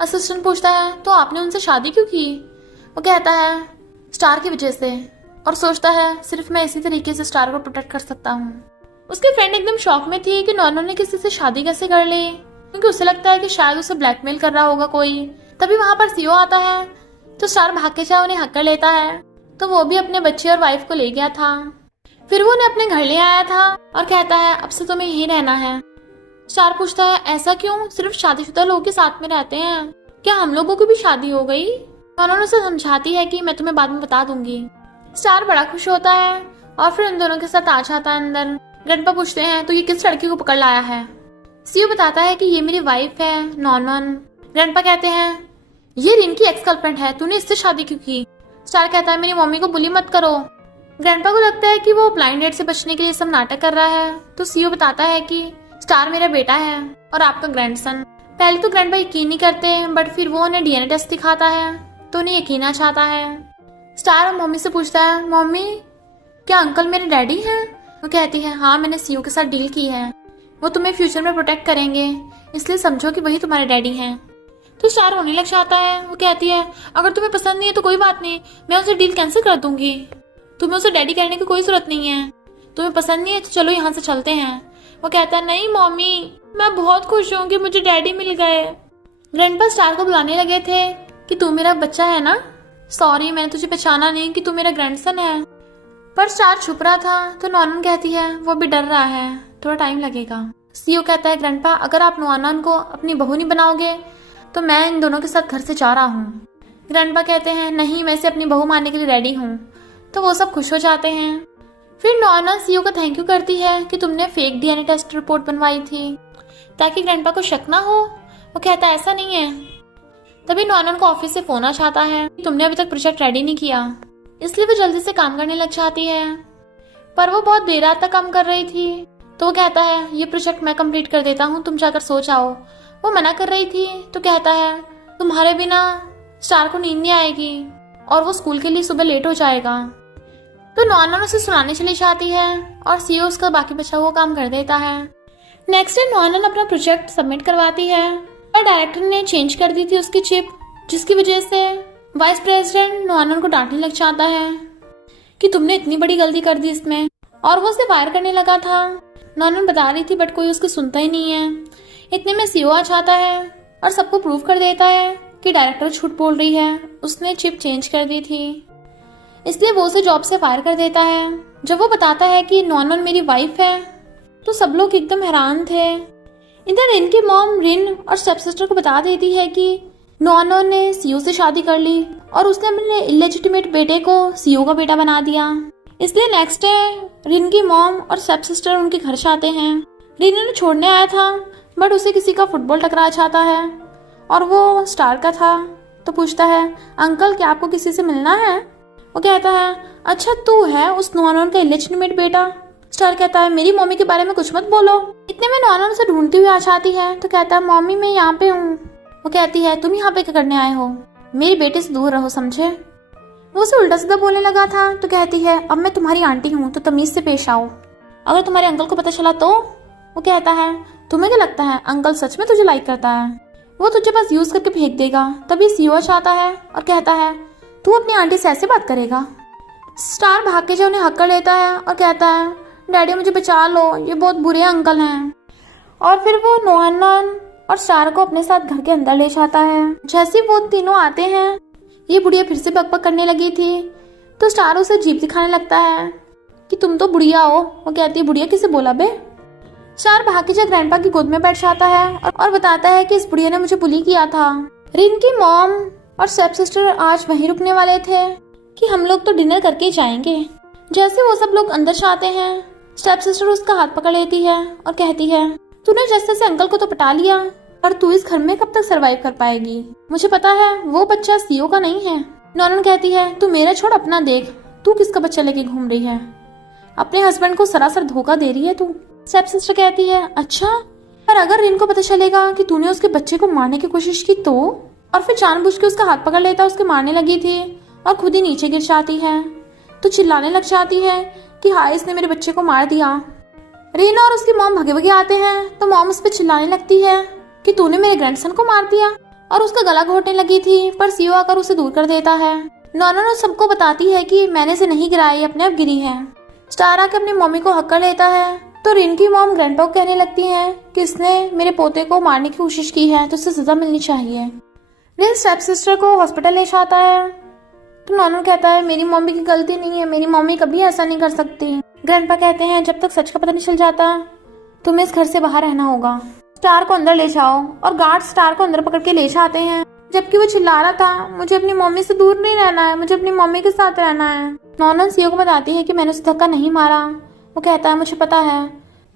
असिस्टेंट पूछता है तो आपने उनसे शादी क्यों की? वो कहता है स्टार की वजह से, और सोचता है सिर्फ मैं इसी तरीके से स्टार को प्रोटेक्ट कर सकता हूँ। उसकी फ्रेंड एकदम शॉक में थी कि नॉनन ने किसी से शादी कैसे कर ली, क्योंकि उसे लगता है कि शायद उसे ब्लैकमेल कर रहा होगा कोई। तभी वहां पर सीईओ आता है तो स्टार भाग के चाहे उन्हें हक कर लेता है, तो वो भी अपने बच्चे और वाइफ को ले गया था। फिर वो उन्हें अपने घर ले आया था और कहता है अब से तुम्हें यहीं रहना है। स्टार पूछता है ऐसा क्यों, सिर्फ शादीशुदा लोग के साथ में रहते हैं, क्या हम लोगों की भी शादी हो गई? नॉनन उसे समझाती है कि मैं तुम्हें बाद में बता दूंगी। स्टार बड़ा खुश होता है और फिर उन दोनों के साथ आ जाता है अंदर। ग्रैंडपा पूछते हैं तो ये किस लड़की को पकड़ लाया है? सीईओ बताता है कि ये मेरी वाइफ है नॉनन। ग्रैंडपा कहते हैं ये रिन की एक्स गर्लफ्रेंड है, तूने इससे शादी क्यों की? स्टार कहता है मेरी मम्मी को बुली मत करो। ग्रैंडपा को लगता है कि वो ब्लाइंड डेट से बचने के लिए सब नाटक कर रहा है, तो सीईओ बताता है कि स्टार मेरा बेटा है और आपका ग्रैंडसन। पहले तो ग्रैंडपा यकीन नहीं करते, बट फिर वो उन्हें डीएनए टेस्ट दिखाता है तो उन्हें यकीन आ जाता है। स्टार मम्मी से पूछता है मम्मी क्या अंकल मेरे डैडी हैं? वो कहती है हाँ मैंने सीईओ के साथ डील की है, वो तुम्हें फ्यूचर में प्रोटेक्ट करेंगे, इसलिए समझो कि वही तुम्हारे डैडी हैं। तो स्टार रोने लग जाता है। वो कहती है अगर तुम्हें पसंद नहीं है तो कोई बात नहीं, मैं उसे डील कैंसिल कर दूंगी, तुम्हें उसे डैडी कहने की कोई जरूरत नहीं है, तुम्हें पसंद नहीं है तो चलो यहाँ से चलते हैं। वो कहता है नहीं मम्मी मैं बहुत खुश हूँ कि मुझे डैडी मिल गए। ग्रैंडपा स्टार को बुलाने लगे थे कि तू मेरा बच्चा है ना, सॉरी मैंने तुझे पहचाना नहीं कि तू मेरा ग्रैंडसन है। पर स्टार छुप रहा था तो नॉनन कहती है वो भी डर रहा है, थोड़ा टाइम लगेगा। सीईओ कहता है ग्रैंडपा अगर आप नॉनन को अपनी बहू नहीं बनाओगे तो मैं इन दोनों के साथ घर से जा रहा हूँ। ग्रैंडपा कहते हैं नहीं मैं इसे अपनी बहू मानने के लिए रेडी हूँ, तो वो सब खुश हो जाते हैं। फिर नॉनन सीईओ को थैंक यू करती है कि तुमने फेक डीएनए टेस्ट रिपोर्ट बनवाई थी ताकि ग्रैंडपा को शक ना हो। वो कहता है ऐसा नहीं है। तभी नॉनन को ऑफिस से फोन आ जाता है तुमने अभी तक प्रोजेक्ट रेडी नहीं किया, इसलिए वो जल्दी से काम करने लग जाती है। पर वो बहुत देर रात तक काम कर रही थी तो वो कहता है ये प्रोजेक्ट मैं कंप्लीट कर देता हूँ, तुम जाकर सो जाओ। वो मना कर रही थी तो कहता है तुम्हारे बिना स्टार को नींद नहीं आएगी और वो स्कूल के लिए सुबह लेट हो जाएगा। तो नॉनन उसे सुनाने चली जाती है और सीओ उसका बाकी बचा हुआ काम कर देता है। नेक्स्ट डे नॉनन अपना प्रोजेक्ट सबमिट करवाती है और डायरेक्टर ने चेंज कर दी थी उसकी चिप, जिसकी वजह से वाइस प्रेसिडेंट नॉनन को डांटने लग जाता है कि तुमने इतनी बड़ी गलती कर दी इसमें, और वो उसे फायर करने लगा था। नॉनन बता रही थी बट कोई उसकी सुनता ही नहीं है। इतने में सीओ आ जाता है और सबको प्रूव कर देता है कि डायरेक्टर झूठ बोल रही है, उसने चिप चेंज कर दी थी, इसलिए वो उसे जॉब से फायर कर देता है। जब वो बताता है कि नॉनन मेरी वाइफ है तो सब लोग एकदम हैरान थे। इधर रिन की मॉम रिन और स्टेप सिस्टर को बता देती है कि नॉनन ने सीओ से शादी कर ली और उसने अपने इलेजिटिमेट बेटे को सीओ का बेटा बना दिया। इसलिए नेक्स्ट डे रिन की मॉम और स्टेप सिस्टर उनके घर जाते हैं। रिन उन्हें छोड़ने आया था बट उसे किसी का फुटबॉल टकरा जाता है और वो स्टार का था। तो पूछता है अंकल क्या आपको किसी से मिलना है? वो कहता है अच्छा तू है उस नॉनन का इलेजिटिमेट बेटा। स्टार कहता है मेरी मम्मी के बारे में कुछ मत बोलो। इतने में नॉनन उसे ढूंढती हुई आ जाती है तो कहता है मम्मी मैं यहाँ पे हूँ। वो कहती है तुम यहाँ पे क्या करने आए हो, मेरे बेटे से दूर रहो समझे। वो उसे उल्टा सीधा बोलने लगा था तो कहती है अब मैं तुम्हारी आंटी हूँ तो तमीज से पेश आओ, अगर तुम्हारे अंकल को पता चला तो। वो कहता है तुम्हें क्या लगता है अंकल सच में तुझे लाइक करता है, वो तुझे बस यूज करके फेंक देगा। तभी सीओ आता है और कहता है तू अपनी आंटी से ऐसे बात करेगा। स्टार भाग के जो उन्हें हक कर लेता है और कहता है डैडी मुझे बचा लो, ये बहुत बुरे अंकल हैं। और फिर वो नॉनन और स्टार को अपने साथ घर के अंदर ले जाता है। जैसे वो तीनों आते हैं ये बुढ़िया फिर से बकबक करने लगी थी तो स्टार उसे जीप दिखाने लगता है कि तुम तो बुढ़िया हो। वो कहती है बुढ़िया किसे बोला बे। स्टार भाग के ग्रैंडपा की गोद में बैठ जाता है और बताता है कि इस बुढ़िया ने मुझे बुली किया था। रिन की मॉम और स्टेप सिस्टर आज वहीं रुकने वाले थे कि हम लोग तो डिनर करके ही जाएंगे। जैसे वो सब लोग अंदर जाते हैं स्टेप सिस्टर उसका हाथ पकड़ लेती है और कहती है तूने जैसे से अंकल को तो पटा लिया पर तू इस घर में कब तक सरवाइव कर पाएगी, मुझे पता है वो बच्चा सीओ का नहीं है। नॉनन कहती है तू मेरा छोड़ अपना देख, तू किसका बच्चा लेके घूम रही है, अपने हस्बैंड को सरासर धोखा दे रही है तू। स्टेप सिस्टर कहती है अच्छा पर अगर रिन को पता चलेगा कि तूने उसके बच्चे को मारने की कोशिश की तो। और फिर जानबूझ के उसका हाथ पकड़ लेता, उसके मारने लगी थी और खुद ही नीचे गिर जाती है तो चिल्लाने लग जाती है कि हाय इसने मेरे बच्चे को मार दिया। रिन और उसकी मॉम भगे भगे आते हैं तो मॉम उस पर चिल्लाने लगती है कि तूने मेरे ग्रैंडसन को मार दिया और उसका गला घोटने लगी थी पर सीओ आकर उसे दूर कर देता है। नॉनन सबको बताती है कि मैंने इसे नहीं गिराई, अपने आप गिरी है। स्टार आके अपनी मम्मी को हक कर लेता है तो रिन की मॉम ग्रैंडपा को कहने लगती है कि इसने मेरे पोते को मारने की कोशिश की है तो उसे सजा मिलनी चाहिए। रिन स्टेप सिस्टर को हॉस्पिटल ले जाता है तो नॉनन कहता है मेरी मम्मी की गलती नहीं है, मेरी मम्मी कभी ऐसा नहीं कर सकती। ग्रैंडपा कहते हैं जब तक सच का पता नहीं चल जाता तुम्हें इस घर से बाहर रहना होगा, स्टार को अंदर ले जाओ। और गार्ड स्टार को अंदर पकड़ के ले जाते हैं जबकि वो चिल्ला रहा था मुझे अपनी मम्मी से दूर नहीं रहना है, मुझे अपनी मम्मी के साथ रहना है। नॉनन सीओ को बताती है कि मैंने उसे धक्का नहीं मारा। वो कहता है मुझे पता है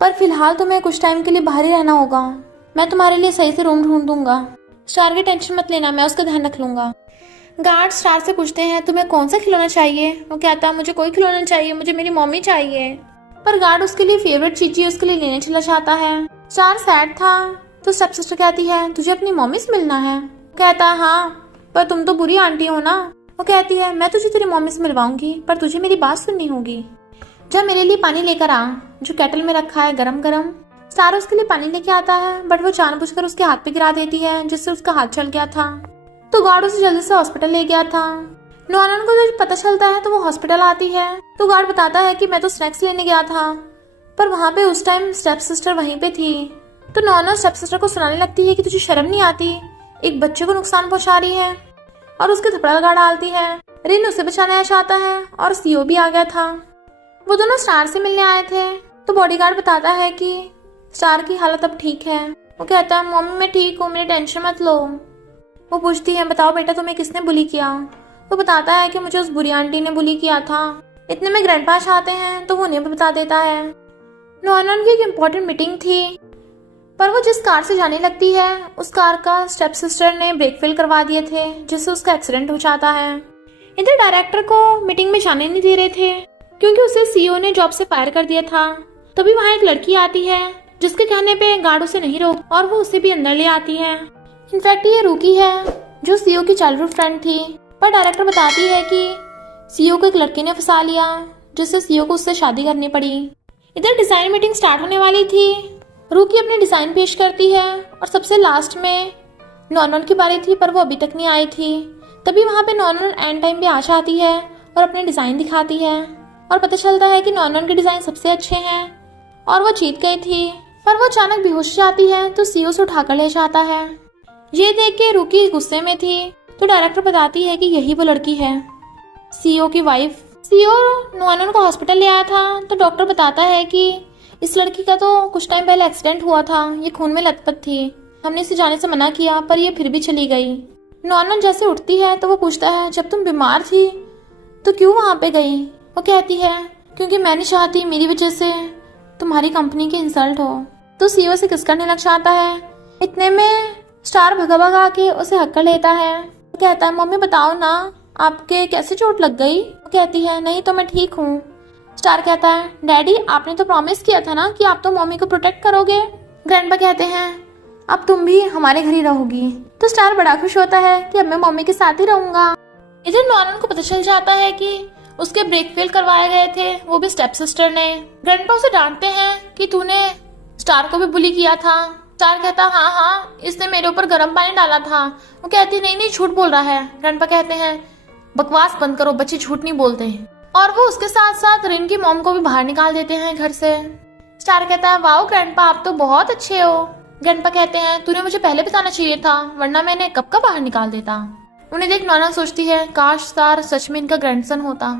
पर फिलहाल तुम्हें कुछ टाइम के लिए बाहर ही रहना होगा, मैं तुम्हारे लिए सही से रूम ढूंढ दूंगा, स्टार की टेंशन मत लेना, मैं उसका ध्यान रख लूंगा। गार्ड स्टार से पूछते हैं तुम्हें कौन सा खिलौना चाहिए। वो कहता है मुझे कोई खिलौना चाहिए, मुझे मेरी मम्मी चाहिए। पर गार्ड उसके लिए फेवरेट चीज उसके लिए लेने चला जाता है। स्टार सैड था तो स्टेप सिस्टर कहती है तुझे अपनी मम्मी से मिलना है। कहता है हाँ पर तुम तो बुरी आंटी हो ना। वो कहती है मैं तुझे तेरी मम्मी से मिलवाऊंगी पर तुझे मेरी बात सुननी होगी, जा मेरे लिए पानी लेकर आ जो केटल में रखा है गरम गरम। स्टार उसके लिए पानी लेके आता है बट वो जानबूझकर उसके हाथ पे गिरा देती है जिससे उसका हाथ जल गया था। तो गार्ड उसे जल्दी से हॉस्पिटल ले गया था। नॉनन को जब पता चलता है तो वो हॉस्पिटल आती है तो गार्ड बताता है कि मैं तो स्नैक्स लेने गया था पर वहाँ पे उस टाइम स्टेप सिस्टर वहीं पे थी। तो नॉनन स्टेप सिस्टर को सुनाने लगती है कि तुझे शर्म नहीं आती, एक बच्चे को नुकसान पहुंचा रही है और उसके थप्पड़ लगा डालती है। रिन उसे बचाने आ जाता है और सीओ भी आ गया था। वो दोनों स्टार से मिलने आए थे तो बॉडीगार्ड बताता है कि स्टार की हालत अब ठीक है। वो कहता है मम्मी मैं ठीक हूँ, मेरी टेंशन मत लो। वो पूछती है बताओ बेटा तुम्हें किसने बुली किया। वो बताता है कि मुझे उस बुरी आंटी ने बुली किया था। इतने में ग्रैंडपा आते हैं तो वो उन्हें भी बता देता है। नॉनन की एक इम्पोर्टेंट मीटिंग थी पर वो जिस कार से जाने लगती है उस कार का स्टेप सिस्टर ने ब्रेक फेल करवा दिए थे जिससे उसका एक्सीडेंट हो जाता है। इधर डायरेक्टर को मीटिंग में जाने नहीं दे रहे थे क्योंकि उसे सीईओ ने जॉब से फायर कर दिया था तभी वहाँ एक लड़की आती है जिसके कहने पे गार्ड उसे नहीं रोक और वो उसे भी अंदर ले आती है। इनफैक्ट ये रूकी है जो सीओ की चाइल्डहुड फ्रेंड थी, पर डायरेक्टर बताती है कि सीओ को एक लड़के ने फंसा लिया जिससे सीओ को उससे शादी करनी पड़ी। इधर डिजाइन मीटिंग स्टार्ट होने वाली थी। रूकी अपने डिजाइन पेश करती है और सबसे लास्ट में नॉनन की बारी थी, पर वो अभी तक नहीं आई थी। तभी वहाँ पे नॉनन एंड टाइम पे आ जाती है और अपने डिजाइन दिखाती है और पता चलता है कि नॉनन के डिजाइन सबसे अच्छे हैं और वो जीत गई थी। पर वो अचानक बेहोश हो जाती है तो सीओ से उठाकर ले जाता है। ये देख के रूकी गुस्से में थी तो डायरेक्टर बताती है कि यही वो लड़की है, सीओ की वाइफ। सीओ नॉनन को हॉस्पिटल ले आया था तो डॉक्टर बताता है कि इस लड़की का तो कुछ टाइम पहले एक्सीडेंट हुआ था, ये खून में लथपथ थी, हमने इसे जाने से मना किया पर ये फिर भी चली गई। नॉनन जैसे उठती है तो वो पूछता है जब तुम बीमार थी तो क्यों वहाँ पे गई? वो कहती है क्योंकि मैं नहीं चाहती मेरी वजह से तुम्हारी कंपनी की इंसल्ट हो। तो सीओ से किस करने लग जाता है। इतने में स्टार भगा भगा के उसे हक कर लेता है। वो कहता है मम्मी बताओ ना आपके कैसे चोट लग गई? वो कहती है नहीं तो मैं ठीक हूँ। स्टार कहता है डैडी आपने तो प्रॉमिस किया था ना कि आप तो मम्मी को प्रोटेक्ट करोगे। ग्रैंडपा कहते हैं अब तुम भी हमारे घर ही रहोगी। तो स्टार बड़ा खुश होता है कि अब मैं मम्मी के साथ ही रहूंगा। इधर नॉनन को पता चल जाता है कि उसके ब्रेक फेल करवाए गए थे, वो भी स्टेप सिस्टर ने। ग्रैंडपा उसे डांटते हैं कि तूने स्टार को भी बुली किया था। स्टार कहता हाँ इसने मेरे ऊपर गर्म पानी डाला था। वो कहती नहीं झूठ बोल रहा है। ग्रैंडपा कहते हैं बकवास बंद करो, बच्चे झूठ नहीं बोलते हैं। और वो उसके साथ साथ रिन की मॉम को भी बाहर निकाल देते हैं घर से। स्टार कहता है वाओ ग्रैंडपा आप तो बहुत अच्छे हो। ग्रैंडपा कहते हैं तूने मुझे पहले बताना चाहिए था वरना मैंने कब का बाहर निकाल देता। उन्हें देख नॉनन सोचती है काश स्टार सच में इनका ग्रैंडसन होता।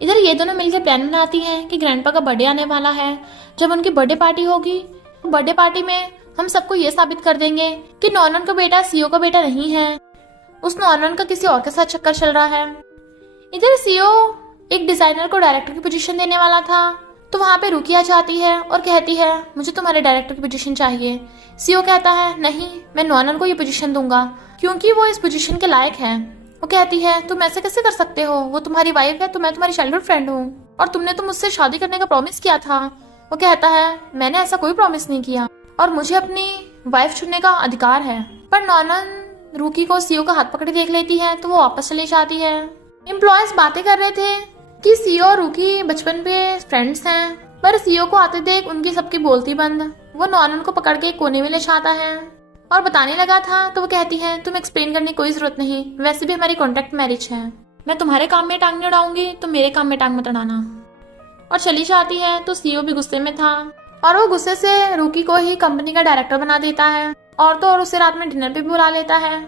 इधर ये दोनों मिलकर प्लान बनाती हैं कि ग्रैंडपा का बर्थडे आने वाला है। जब उनकी बर्थडे पार्टी होगी, बर्थडे पार्टी में हम सबको ये साबित कर देंगे कि नॉनन का बेटा सीओ का बेटा नहीं है, उस नॉनन का किसी और के साथ चक्कर चल रहा है। इधर सीओ एक डिजाइनर को डायरेक्टर की पोजीशन देने वाला था तो वहाँ पे रूकी आ जाती है और कहती है मुझे तुम्हारे डायरेक्टर की पोजीशन चाहिए। सीओ कहता है नहीं मैं नॉनन को ये पोजीशन दूंगा क्योंकि वो इस पोजीशन के लायक है। वो कहती है तुम ऐसे कैसे कर सकते हो, वो तुम्हारी वाइफ है तो मैं तुम्हारी चाइल्डहुड फ्रेंड हूँ और तुमने तो मुझसे शादी करने का प्रॉमिस किया था। वो कहता है मैंने ऐसा कोई प्रॉमिस नहीं किया और मुझे अपनी वाइफ चुनने का अधिकार है। पर नॉनन रूकी को सीओ का हाथ पकड़े देख लेती है तो वो वापस चली जाती है। एम्प्लॉयज बातें कर रहे थे कि सीओ और रूकी बचपन पे फ्रेंड्स हैं, पर सीओ को आते देख उनकी सबकी बोलती बंद। वो नॉनन को पकड़ के कोने में ले जाता है और बताने लगा था तो वो कहती है तुम एक्सप्लेन करने की कोई जरूरत नहीं, वैसे भी हमारी कॉन्ट्रैक्ट मैरिज है, मैं तुम्हारे काम में टांग नहीं अड़ाऊंगी तो मेरे काम में टांग मत अड़ाना। और चली जाती है तो सीओ भी गुस्से में था और वो गुस्से से रूकी को ही कंपनी का डायरेक्टर बना देता है और तो और उसे रात में डिनर पे भी बुला लेता है।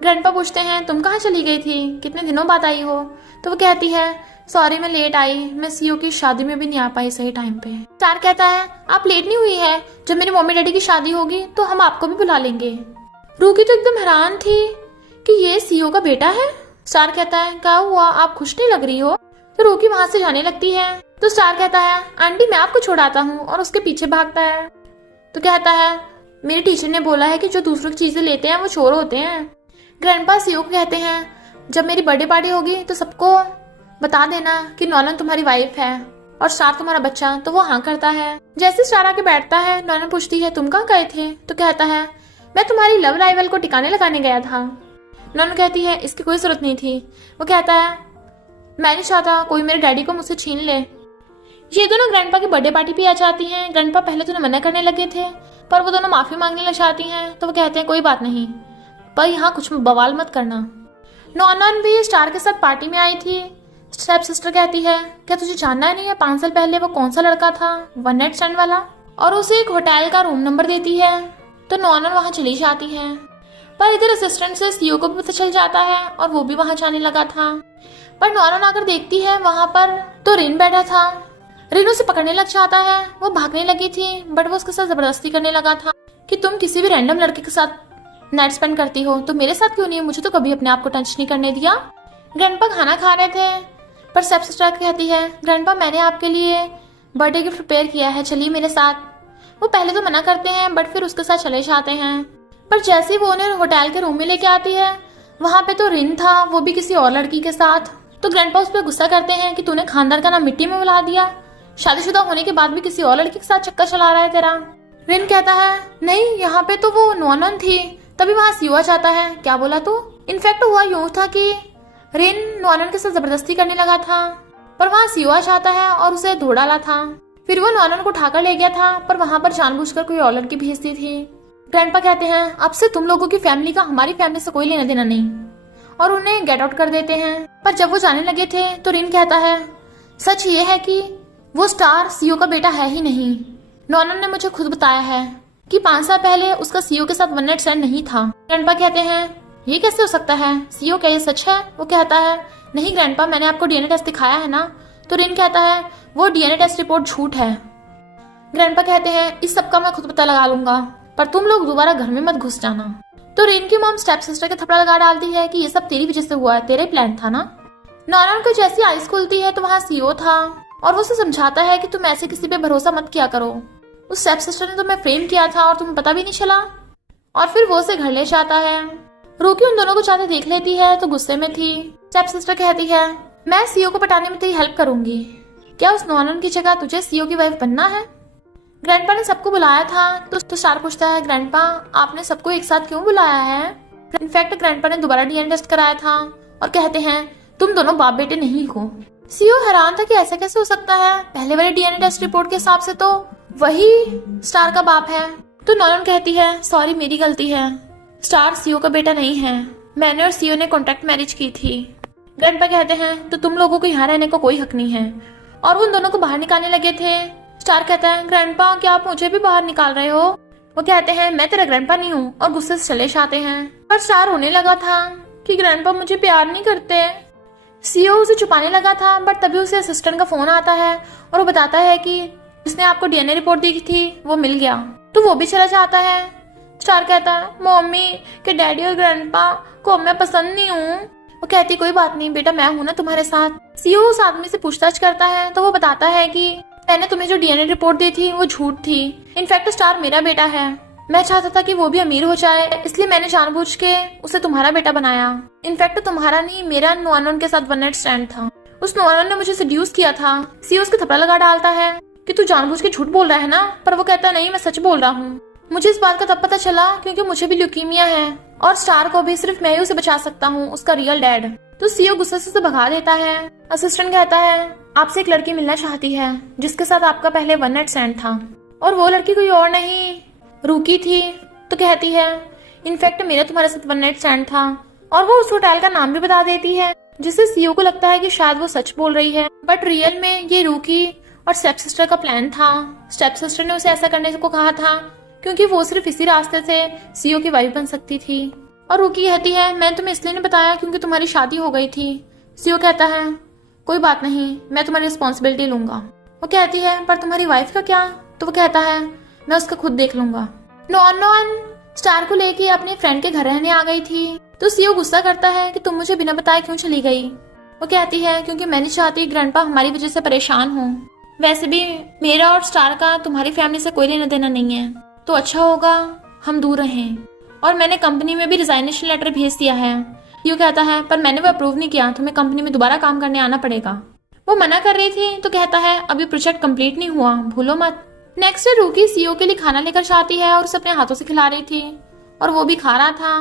ग्रैंडपा पूछते हैं तुम कहाँ चली गई थी, कितने दिनों बाद आई हो? तो वो कहती है सॉरी मैं लेट आई, मैं सीओ की शादी में भी नहीं आ पाई सही टाइम पे। स्टार कहता है आप लेट नहीं हुई है, जब मेरी मम्मी डैडी की शादी होगी तो हम आपको भी बुला लेंगे। रूकी तो एकदम हैरान थी कि ये सीओ का बेटा है। स्टार कहता है क्या हुआ आप खुश नहीं लग रही हो? तो रूकी वहां से जाने लगती है तो स्टार कहता है आंटी मैं आपको छुड़ाता हूँ और उसके पीछे भागता है। तो कहता है मेरे टीचर ने बोला है कि जो दूसरों की चीजें लेते हैं वो चोर होते हैं। ग्रैंडपा सीओ को कहते हैं जब मेरी बर्थडे पार्टी होगी तो सबको बता देना कि नॉनन तुम्हारी वाइफ है और स्टार तुम्हारा बच्चा। तो वो हाँ करता है। जैसे स्टार आके बैठता है नॉनन पूछती है तुम कहाँ गए थे? तो कहता है मैं तुम्हारी लव राइवल को टिकाने लगाने गया था। नॉनन कहती है इसकी कोई जरूरत नहीं थी। वो कहता है मैं नहीं चाहता कोई मेरे डैडी को मुझसे छीन ले। ये दोनों ग्रैंडपा की बर्थडे पार्टी पे आ जाती हैं। ग्रैंडपा पहले तो मना करने लगे थे पर वो दोनों माफी मांगने लग जाती हैं तो वो कहते हैं कोई बात नहीं पर यहाँ कुछ बवाल मत करना। नॉनन भी स्टार के साथ पार्टी में आई थी। स्टेप सिस्टर कहती है क्या तुझे जानना नहीं है 5 साल पहले वो कौन सा लड़का था वन नाइट स्टैंड वाला, और उसे एक होटल का रूम नंबर देती है। तो नॉनन वहां चली जाती है पर इधर असिस्टेंट से सीओ को भी पता चल जाता है और वो भी वहां जाने लगा था। पर नॉनन आकर देखती है वहां पर तो रिन बैठा था। रिन उसे पकड़ने लग जाता है। वो भागने लगी थी बट वो उसके साथ जबरदस्ती करने लगा था कि तुम किसी भी रैंडम लड़के के साथ नाइट स्पेंड करती हो तो मेरे साथ क्यों नहीं, मुझे तो कभी अपने आप को टच नहीं करने दिया। ग्रैंडपा खाना खा रहे थे पर स्टेप सिस्टर कहती है ग्रैंडपा मैंने आपके लिए बर्थडे गिफ्ट प्रिपेयर किया है, चलिए मेरे साथ। वो पहले तो मना करते हैं बट फिर उसके साथ चले जाते हैं। पर जैसे ही वो उन्हें होटल के रूम में लेके आती है वहां पे तो रिन था, वो भी किसी और लड़की के साथ। तो ग्रैंडपा उस पर गुस्सा करते हैं कि तूने खानदान का नाम मिट्टी में मिला दिया, शादीशुदा होने के बाद भी किसी और लड़की के साथ चक्कर चला रहा है तेरा। रिन कहता है नहीं, यहाँ पे तो वो नॉनन थी, तभी वहाँ सीओ आ जाता है। क्या बोला तू? इनफैक्ट हुआ यूं था कि रिन नॉनन के साथ जबरदस्ती करने लगा था, पर वहाँ सीओ आ जाता है और उसे धो डाला था। फिर वो नॉनन को उठाकर ले गया था, पर वहाँ पर जानबूझकर कोई और लड़की भेजती थी। ग्रैंडपा कहते हैं अब से तुम लोगों की फैमिली का हमारी फैमिली से कोई लेना देना नहीं, और उन्हें गेट आउट कर देते हैं। पर जब वो जाने लगे थे तो रिन कहता है सच ये है कि वो स्टार सीओ का बेटा है ही नहीं। नॉनन ने मुझे खुद बताया है कि 5 साल पहले उसका सीओ के साथ वन नाइट स्टैंड नहीं था। ग्रैंडपा कहते हैं ये कैसे हो सकता है सीओ, क्या ये सच है? वो कहता है नहीं ग्रैंडपा, मैंने आपको डीएनए टेस्ट दिखाया है ना। तो रिन कहता है वो डीएनए टेस्ट रिपोर्ट झूठ है। ग्रैंडपा कहते हैं इस सब का मैं खुद पता लगा लूंगा, पर तुम लोग दोबारा घर में मत घुस जाना। तो रिन की मॉम स्टेप सिस्टर के थप्पड़ लगा डालती है कि ये सब तेरी वजह से हुआ है, तेरे प्लान था ना। नॉनन को जैसी आइस खुलती है तो वहाँ सीओ था और वो उसे समझाता है कि तुम ऐसे किसी पे भरोसा मत किया करो, उस स्टेप सिस्टर ने तुम्हें फ्रेम किया था और तुम्हें पता भी नहीं चला। और फिर वो उसे घर ले जाता है। रूकी उन दोनों को जाते देख लेती है तो गुस्से में थी। स्टेप सिस्टर कहती है मैं सीओ को पटाने में तेरी हेल्प करूंगी, क्या उस नॉनन की जगह तुझे सीओ की वाइफ बनना है? ग्रैंडपा ने सबको बुलाया था तो स्टार पूछता है ग्रैंडपा आपने सबको एक साथ क्यों बुलाया है? इनफैक्ट ग्रैंडपा ने दोबारा डीएनए टेस्ट कराया था और कहते हैं तुम दोनों बाप बेटे नहीं हो। सीओ हैरान था कि ऐसा कैसे हो सकता है, पहले वाले डीएनए टेस्ट रिपोर्ट के हिसाब से तो वही स्टार का बाप है। तो नॉलन कहती है सॉरी मेरी गलती है, स्टार सीओ का बेटा नहीं है, मैंने और सीओ ने कॉन्ट्रैक्ट मैरिज की थी। ग्रैंडपा कहते हैं तो तुम लोगों को यहाँ रहने का कोई हक नहीं है, और वो उन दोनों को बाहर निकालने लगे थे। स्टार कहता है ग्रैंडपा क्या आप मुझे भी बाहर निकाल रहे हो? वो कहते हैं मैं तेरा ग्रैंडपा नहीं हूँ, और गुस्से से चले जाते हैं। पर स्टार होने लगा था कि ग्रैंडपा मुझे प्यार नहीं करते। सीओ उसे छुपाने लगा था, बट तभी उसे असिस्टेंट का फोन आता है और वो बताता है कि जिसने आपको डीएनए रिपोर्ट दी थी वो मिल गया, तो वो भी चला जाता है। स्टार कहता है मम्मी के डैडी और ग्रैंडपा को मैं पसंद नहीं हूँ। वो कहती कोई बात नहीं बेटा, मैं हूं ना तुम्हारे साथ। सीओ उस आदमी से पूछताछ करता है तो वो बताता है कि मैंने तुम्हें जो डीएनए रिपोर्ट दी थी वो झूठ थी। इनफैक्ट स्टार मेरा बेटा है, मैं चाहता था कि वो भी अमीर हो जाए, इसलिए मैंने जानबूझ के उसे तुम्हारा बेटा बनाया। इनफैक्ट तुम्हारा नहीं, मेरा नॉनन के साथ वन नाइट स्टैंड था, उस नॉनन ने मुझे सेड्यूस किया था। सीओ उसके थप्पड़ लगा डालता है कि तू जानबूझ के झूठ बोल रहा है ना, पर वो कहता नहीं मैं सच बोल रहा हूँ। मुझे इस बात का तब पता चला क्योंकि मुझे भी ल्यूकीमिया है और स्टार को भी सिर्फ मैं ही उसे बचा सकता हूँ, उसका रियल डैड। तो सीओ गुस्से से भगा देता है। असिस्टेंट कहता है आपसे एक लड़की मिलना चाहती है जिसके साथ आपका पहले वन नाइट स्टैंड था, और वो लड़की कोई और नहीं रूकी थी। तो कहती है इनफैक्ट मेरा तुम्हारे साथ वन नाइट स्टैंड था, और वो उस होटल का नाम भी बता देती है, जिससे सीओ को लगता है कि शायद वो सच बोल रही है, बट रियल में ये रूकी और स्टेप सिस्टर का प्लान था। स्टेप सिस्टर ने उसे ऐसा करने को कहा था क्योंकि वो सिर्फ इसी रास्ते से सीओ की वाइफ बन सकती थी। और रूकी कहती है मैं तुम्हें इसलिए नहीं बताया क्योंकि तुम्हारी शादी हो गई थी। सीओ कहता है कोई बात नहीं, मैं तुम्हारी रिस्पॉन्सिबिलिटी लूंगा। वो कहती है पर तुम्हारी वाइफ का क्या? तो वो कहता है मैं उसका खुद देख लूंगा। नॉन स्टार को लेके अपने फ्रेंड के घर रहने आ गई थी, तो सीओ गुस्सा करता है कि तुम मुझे बिना बताए क्यों चली गई। वो कहती है क्योंकि मैं नहीं चाहती ग्रैंडपा हमारी वजह से परेशान हो, वैसे भी मेरा और स्टार का तुम्हारी फैमिली से कोई लेना देना नहीं है, तो अच्छा होगा हम दूर रहें। और मैंने कंपनी में भी रिजाइनेशन लेटर भेज दिया है। यू कहता है पर मैंने वो अप्रूव नहीं किया, तुम्हें कंपनी में दोबारा काम करने आना पड़ेगा। वो मना कर रही थी तो कहता है अभी प्रोजेक्ट कंप्लीट नहीं हुआ, भूलो मत। नेक्स्ट डे रूकी सीओ के लिए खाना लेकर जाती है और उसे अपने हाथों से खिला रही थी, और वो भी खा रहा था।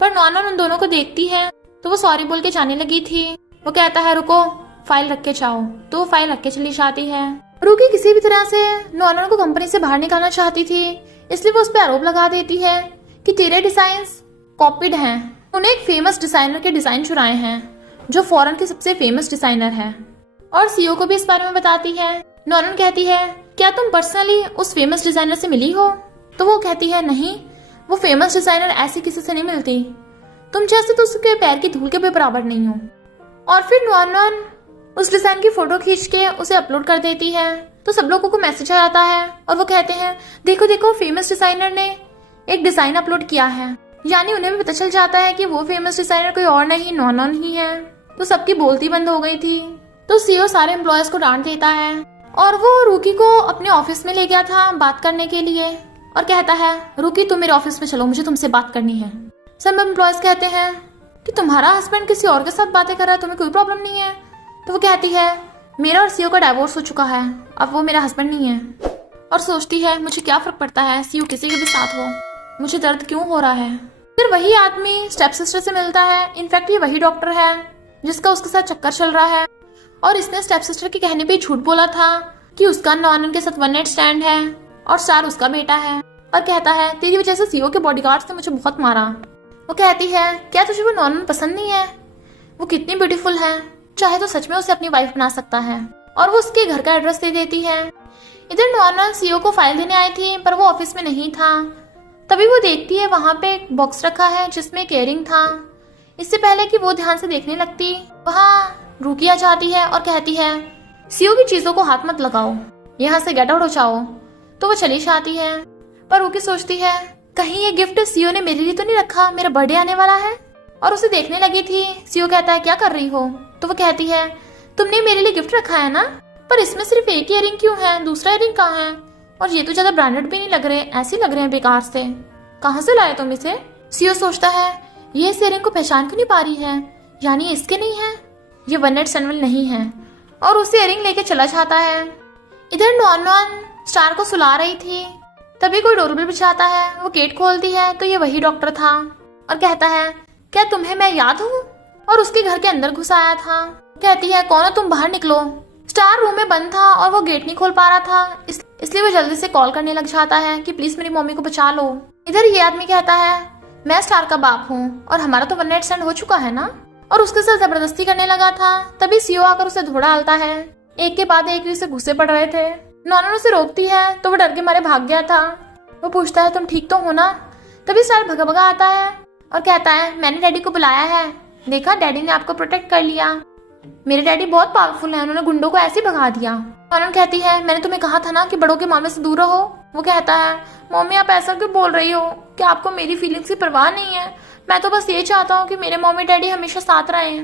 पर नॉनन उन दोनों को देखती है तो वो सॉरी बोल के जाने लगी थी। वो कहता है रुको फाइल रख के जाओ, तो वो फाइल रख के चली जाती है। रूकी किसी भी तरह से नॉनन को कंपनी से बाहर निकालना चाहती थी, इसलिए वो उस पर आरोप लगा देती है कि तेरे डिजाइन्स कॉपीड हैं। उन्हें एक फेमस डिजाइनर के डिजाइन चुराए हैं जो फॉरेन के सबसे फेमस डिजाइनर है, और सीओ को भी इस बारे में बताती है। नॉनन कहती है क्या तुम पर्सनली उस फेमस डिजाइनर से मिली हो? तो वो कहती है नहीं, वो फेमस डिजाइनर ऐसी किसी से नहीं मिलती, तुम जैसे तो उसके पैर की धूल के भी बराबर नहीं हो। और फिर नॉनन उस डिजाइन की फोटो खींच के उसे अपलोड कर देती है, तो सब लोगों को मैसेज आ जाता है और वो कहते हैं देखो देखो फेमस डिजाइनर ने एक डिजाइन अपलोड किया है, यानी उन्हें भी पता चल जाता है कि वो फेमस डिजाइनर कोई और नहीं नॉनन ही है। तो सबकी बोलती बंद हो गई थी। तो सीओ सारे एम्प्लॉयज को डांट देता है, और वो रूकी को अपने ऑफिस में ले गया था बात करने के लिए, और कहता है रूकी तुम मेरे ऑफिस में चलो, मुझे तुमसे बात करनी है। सब एम्प्लॉयज कहते हैं कि तुम्हारा हस्बैंड किसी और के साथ बातें कर रहा है, तुम्हें कोई प्रॉब्लम नहीं है। तो वो कहती है मेरा और सीओ का डाइवोर्स हो चुका है, अब वो मेरा हस्बैंड नहीं है। और सोचती है मुझे क्या फर्क पड़ता है सीओ किसी के भी साथ हो, मुझे दर्द क्यों हो रहा है। फिर वही आदमी स्टेप सिस्टर से मिलता है। इनफैक्ट ये वही डॉक्टर है जिसका उसके साथ चक्कर चल रहा है, और इसने स्टेप सिस्टर के कहने पे झूठ बोला था कि उसका नॉनन के साथ वन नाइट स्टैंड है और स्टार उसका बेटा है, और कहता है तेरी वजह से सीओ के बॉडीगार्ड्स ने मुझे बहुत मारा। वो कहती है क्या तुझे वो नॉनन पसंद नहीं है, वो कितनी ब्यूटीफुल है, चाहे तो सच में उसे अपनी वाइफ बना सकता है। और वो उसके घर का एड्रेस दे देती है। इधर नॉनन सीओ को फाइल देने आई थी पर वो ऑफिस में नहीं था। तभी वो देखती है वहां पे एक बॉक्स रखा है जिसमें एक इयररिंग था। इससे पहले कि वो ध्यान से देखने लगती, वहाँ रूकी आ जाती है और कहती है सीओ की चीजों को हाथ मत लगाओ, यहाँ से गेट आउट हो जाओ। तो वो चली जाती है, पर रूकी सोचती है कहीं ये गिफ्ट सीओ ने मेरे लिए तो नहीं रखा, मेरा बर्थडे आने वाला है। और उसे देखने लगी थी। सीओ कहता है क्या कर रही हो, तो वो कहती है तुमने मेरे लिए गिफ्ट रखा है ना, पर इसमें सिर्फ एक इयररिंग क्यों है, दूसरा इयररिंग कहाँ है, और ये तो ज्यादा ब्रांडेड भी नहीं लग रहे, ऐसे लग रहे हैं बेकार से, कहाँ से लाए तुम इसे। सीओ सोचता है ये इस इयररिंग को पहचान क्यों नहीं पा रही है, यानी इसके नहीं है, ये वन नाइट स्टैंड नहीं है, और उसे इयररिंग लेके चला जाता है। इधर नॉन स्टार को सुला रही थी, तभी कोई डोरबेल बजाता है। वो गेट खोलती है तो ये वही डॉक्टर था और कहता है क्या तुम्हें मैं याद हूँ, और उसके घर के अंदर घुस आया था। कहती है कौन हो तुम, बाहर निकलो। स्टार रूम में बंद था और वो गेट नहीं खोल पा रहा था, इसलिए वो जल्दी से कॉल करने लग जाता है कि प्लीज मेरी मम्मी को बचा लो। इधर ये आदमी कहता है मैं स्टार का बाप हूँ और हमारा तो वन नाइट स्टैंड हो चुका है ना, और उसके साथ जबरदस्ती करने लगा था। तभी सीओ आकर उसे धो डालता है। एक के बाद एक से गुस्से पड़ रहे थे। नॉनन उसे रोकती है तो वो डर के मारे भाग गया था। वो पूछता है तुम ठीक तो हो ना। तभी स्टार भगा भगा आता है और कहता है मैंने डैडी को बुलाया है, देखा डैडी ने आपको प्रोटेक्ट कर लिया, मेरे डैडी बहुत पावरफुल हैं, उन्होंने गुंडों को ऐसे भगा दिया। नॉनन कहती है मैंने तुम्हें कहा था ना कि बड़ों के मामले से दूर रहो। वो कहता है मम्मी आप ऐसा क्यों बोल रही हो, क्या आपको मेरी फीलिंग्स की परवाह नहीं है, मैं तो बस ये चाहता हूँ कि मेरे मम्मी डैडी हमेशा साथ रहे।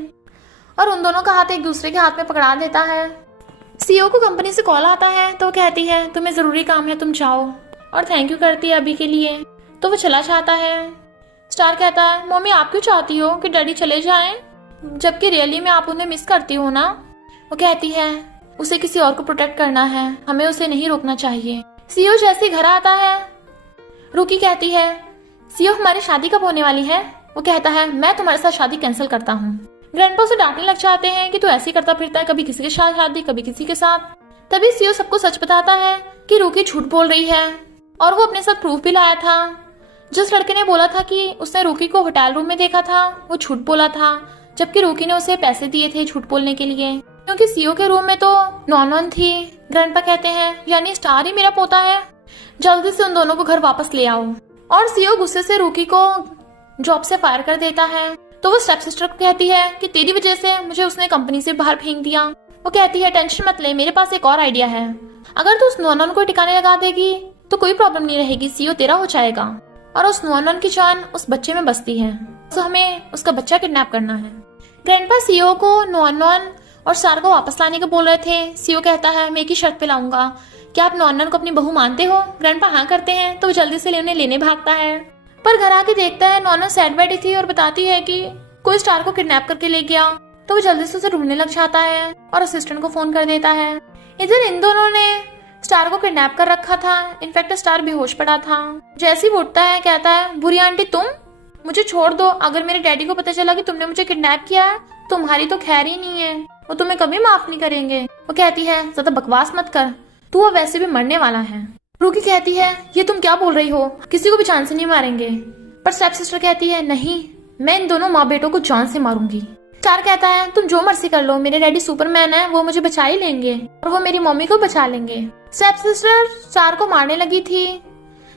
और उन दोनों का हाथ एक दूसरे के हाथ में पकड़ा देता है। सीओ को कंपनी से कॉल आता है तो कहती है तुम्हें जरूरी काम है तुम जाओ, और थैंक यू करती है अभी के लिए। तो वो चला जाता है। स्टार कहता है मम्मी आप क्यों चाहती हो कि डैडी चले जाएं, जबकि रियली में आप उन्हें मिस करती हो ना। वो कहती है उसे किसी और को प्रोटेक्ट करना है, हमें उसे नहीं रोकना चाहिए। सीओ जैसे घर आता है, रूकी कहती है सीओ हमारी शादी कब होने वाली है। वो कहता है मैं तुम्हारे साथ शादी कैंसिल करता हूँ। ग्रैंडपा उसे डांटने लग जाते हैं कि तू ऐसे करता फिरता है, कभी किसी के साथ शादी कभी किसी के साथ। तभी सीओ सबको सच बताता है कि रूकी झूठ बोल रही है, और वो अपने साथ प्रूफ भी लाया था। जिस लड़के ने बोला था कि उसने रूकी को होटल रूम में देखा था, वो झूठ बोला था, जबकि रूकी ने उसे पैसे दिए थे झूठ बोलने के लिए, क्योंकि सीओ के रूम में तो नॉन थी। ग्रैंडपा कहते हैं यानी स्टार ही मेरा पोता है, जल्दी से उन दोनों को घर वापस ले आओ। और सीओ गुस्से से रूकी को जॉब से फायर कर देता है। तो वो स्टेप सिस्टर को कहती है कि तेरी वजह से मुझे उसने कंपनी से बाहर फेंक दिया। वो कहती है टेंशन मत ले, मेरे पास एक और आइडिया है, अगर तू उस नॉन को टिकाने लगा देगी तो कोई प्रॉब्लम नहीं रहेगी, सीओ तेरा हो जाएगा। और उस नॉन की जान उस बच्चे में बसती है, तो हमें उसका बच्चा किडनैप करना है। ग्रैंडपा सीओ को नॉन और स्टार को वापस लाने को बोल रहे थे। सीओ कहता है मैं एक ही शर्त पे लाऊंगा, क्या आप नॉन को अपनी बहू मानते हो। ग्रैंडपा हाँ करते हैं तो वो जल्दी से उन्हें लेने भागता है, पर घर आके देखता है नॉन सैड बैठी थी और बताती है कि कोई स्टार को किडनैप करके ले गया। तो वो जल्दी से उसे ढूंढने लग जाता है और असिस्टेंट को फोन कर देता है। इधर इन दोनों ने स्टार को किडनैप कर रखा था। इनफैक्ट स्टार बेहोश पड़ा था। जैसे ही वो उठता है कहता है बुरी आंटी तुम मुझे छोड़ दो, अगर मेरे डैडी को पता चला कि तुमने मुझे किडनैप किया है तुम्हारी तो खैर ही नहीं है, वो तुम्हें कभी माफ नहीं करेंगे। वो कहती है ज्यादा बकवास मत कर, तू वो वैसे भी मरने वाला है। रूकी कहती है ये तुम क्या बोल रही हो, किसी को भी जान से नहीं मारेंगे। पर स्टेप सिस्टर कहती है नहीं, मैं इन दोनों माँ बेटों को जान से मारूंगी। स्टार कहता है तुम जो मर्जी कर लो, मेरे डैडी सुपरमैन है, वो मुझे बचा ही लेंगे और वो मेरी मम्मी को बचा लेंगे। स्टेप सिस्टर स्टार को मारने लगी थी,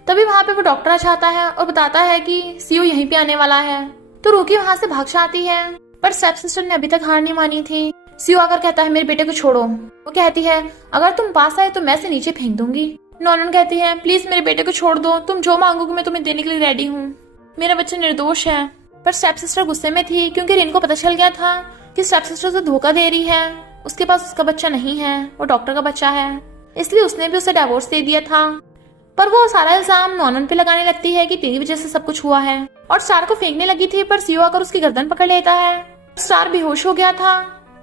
तभी वहाँ पे वो डॉक्टर आ जाता है और बताता है कि सीओ यहीं पे आने वाला है। तो रूकी वहाँ से भाग जाती है, पर स्टेप सिस्टर ने अभी तक हार नहीं मानी थी। सीओ आकर कहता है मेरे बेटे को छोड़ो। वो कहती है अगर तुम पास आए तो मैं से नीचे फेंक दूंगी। नॉनन कहती है प्लीज मेरे बेटे को छोड़ दो, तुम जो मांगोगे मैं तुम्हें देने के लिए रेडी हूँ, मेरा बच्चा निर्दोष है। पर स्टेप सिस्टर गुस्से में थी, क्योंकि रिन को पता चल गया था कि स्टेप सिस्टर उसे धोखा दे रही है, उसके पास उसका बच्चा नहीं है, वो डॉक्टर का बच्चा है, इसलिए उसने भी उसे डिवोर्स दे दिया था। पर वो सारा इल्जाम नॉनन पे लगाने लगती है कि तेरी वजह से सब कुछ हुआ है, और स्टार को फेंकने लगी थी, पर सीओ आकर उसकी गर्दन पकड़ लेता है। स्टार बेहोश हो गया था।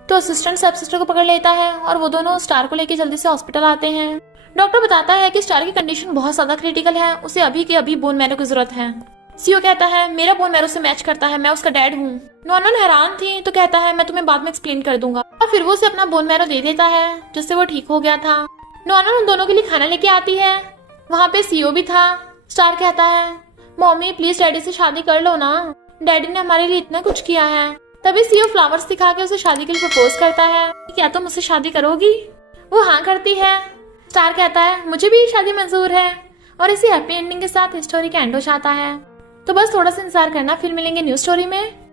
तो असिस्टेंट सब सिस्टर को पकड़ लेता है और वो दोनों स्टार को लेके जल्दी से हॉस्पिटल आते हैं। डॉक्टर बताता है कि स्टार की कंडीशन बहुत ज्यादा क्रिटिकल है, उसे अभी के अभी बोन मैरो की जरूरत है। सीओ कहता है मेरा बोन मैरो से मैच करता है, मैं उसका डैड हूँ। नॉनन हैरान थी तो कहता है मैं तुम्हें बाद में एक्सप्लेन कर दूंगा, और फिर वो उसे अपना बोन मैरो दे देता है जिससे वो ठीक हो गया था। नॉनन उन दोनों के लिए खाना लेके आती है, वहाँ पे सीओ भी था। स्टार कहता है मम्मी प्लीज डैडी से शादी कर लो ना, डैडी ने हमारे लिए इतना कुछ किया है। तभी सीओ फ्लावर्स दिखा के उसे शादी के लिए प्रपोज करता है, क्या तुम मुझसे शादी करोगी? वो हाँ करती है। स्टार कहता है मुझे भी शादी मंजूर है, और इसी हैप्पी एंडिंग के साथ स्टोरी का एंड हो जाता है। तो बस थोड़ा सा इंतजार करना, फिर मिलेंगे न्यू स्टोरी में।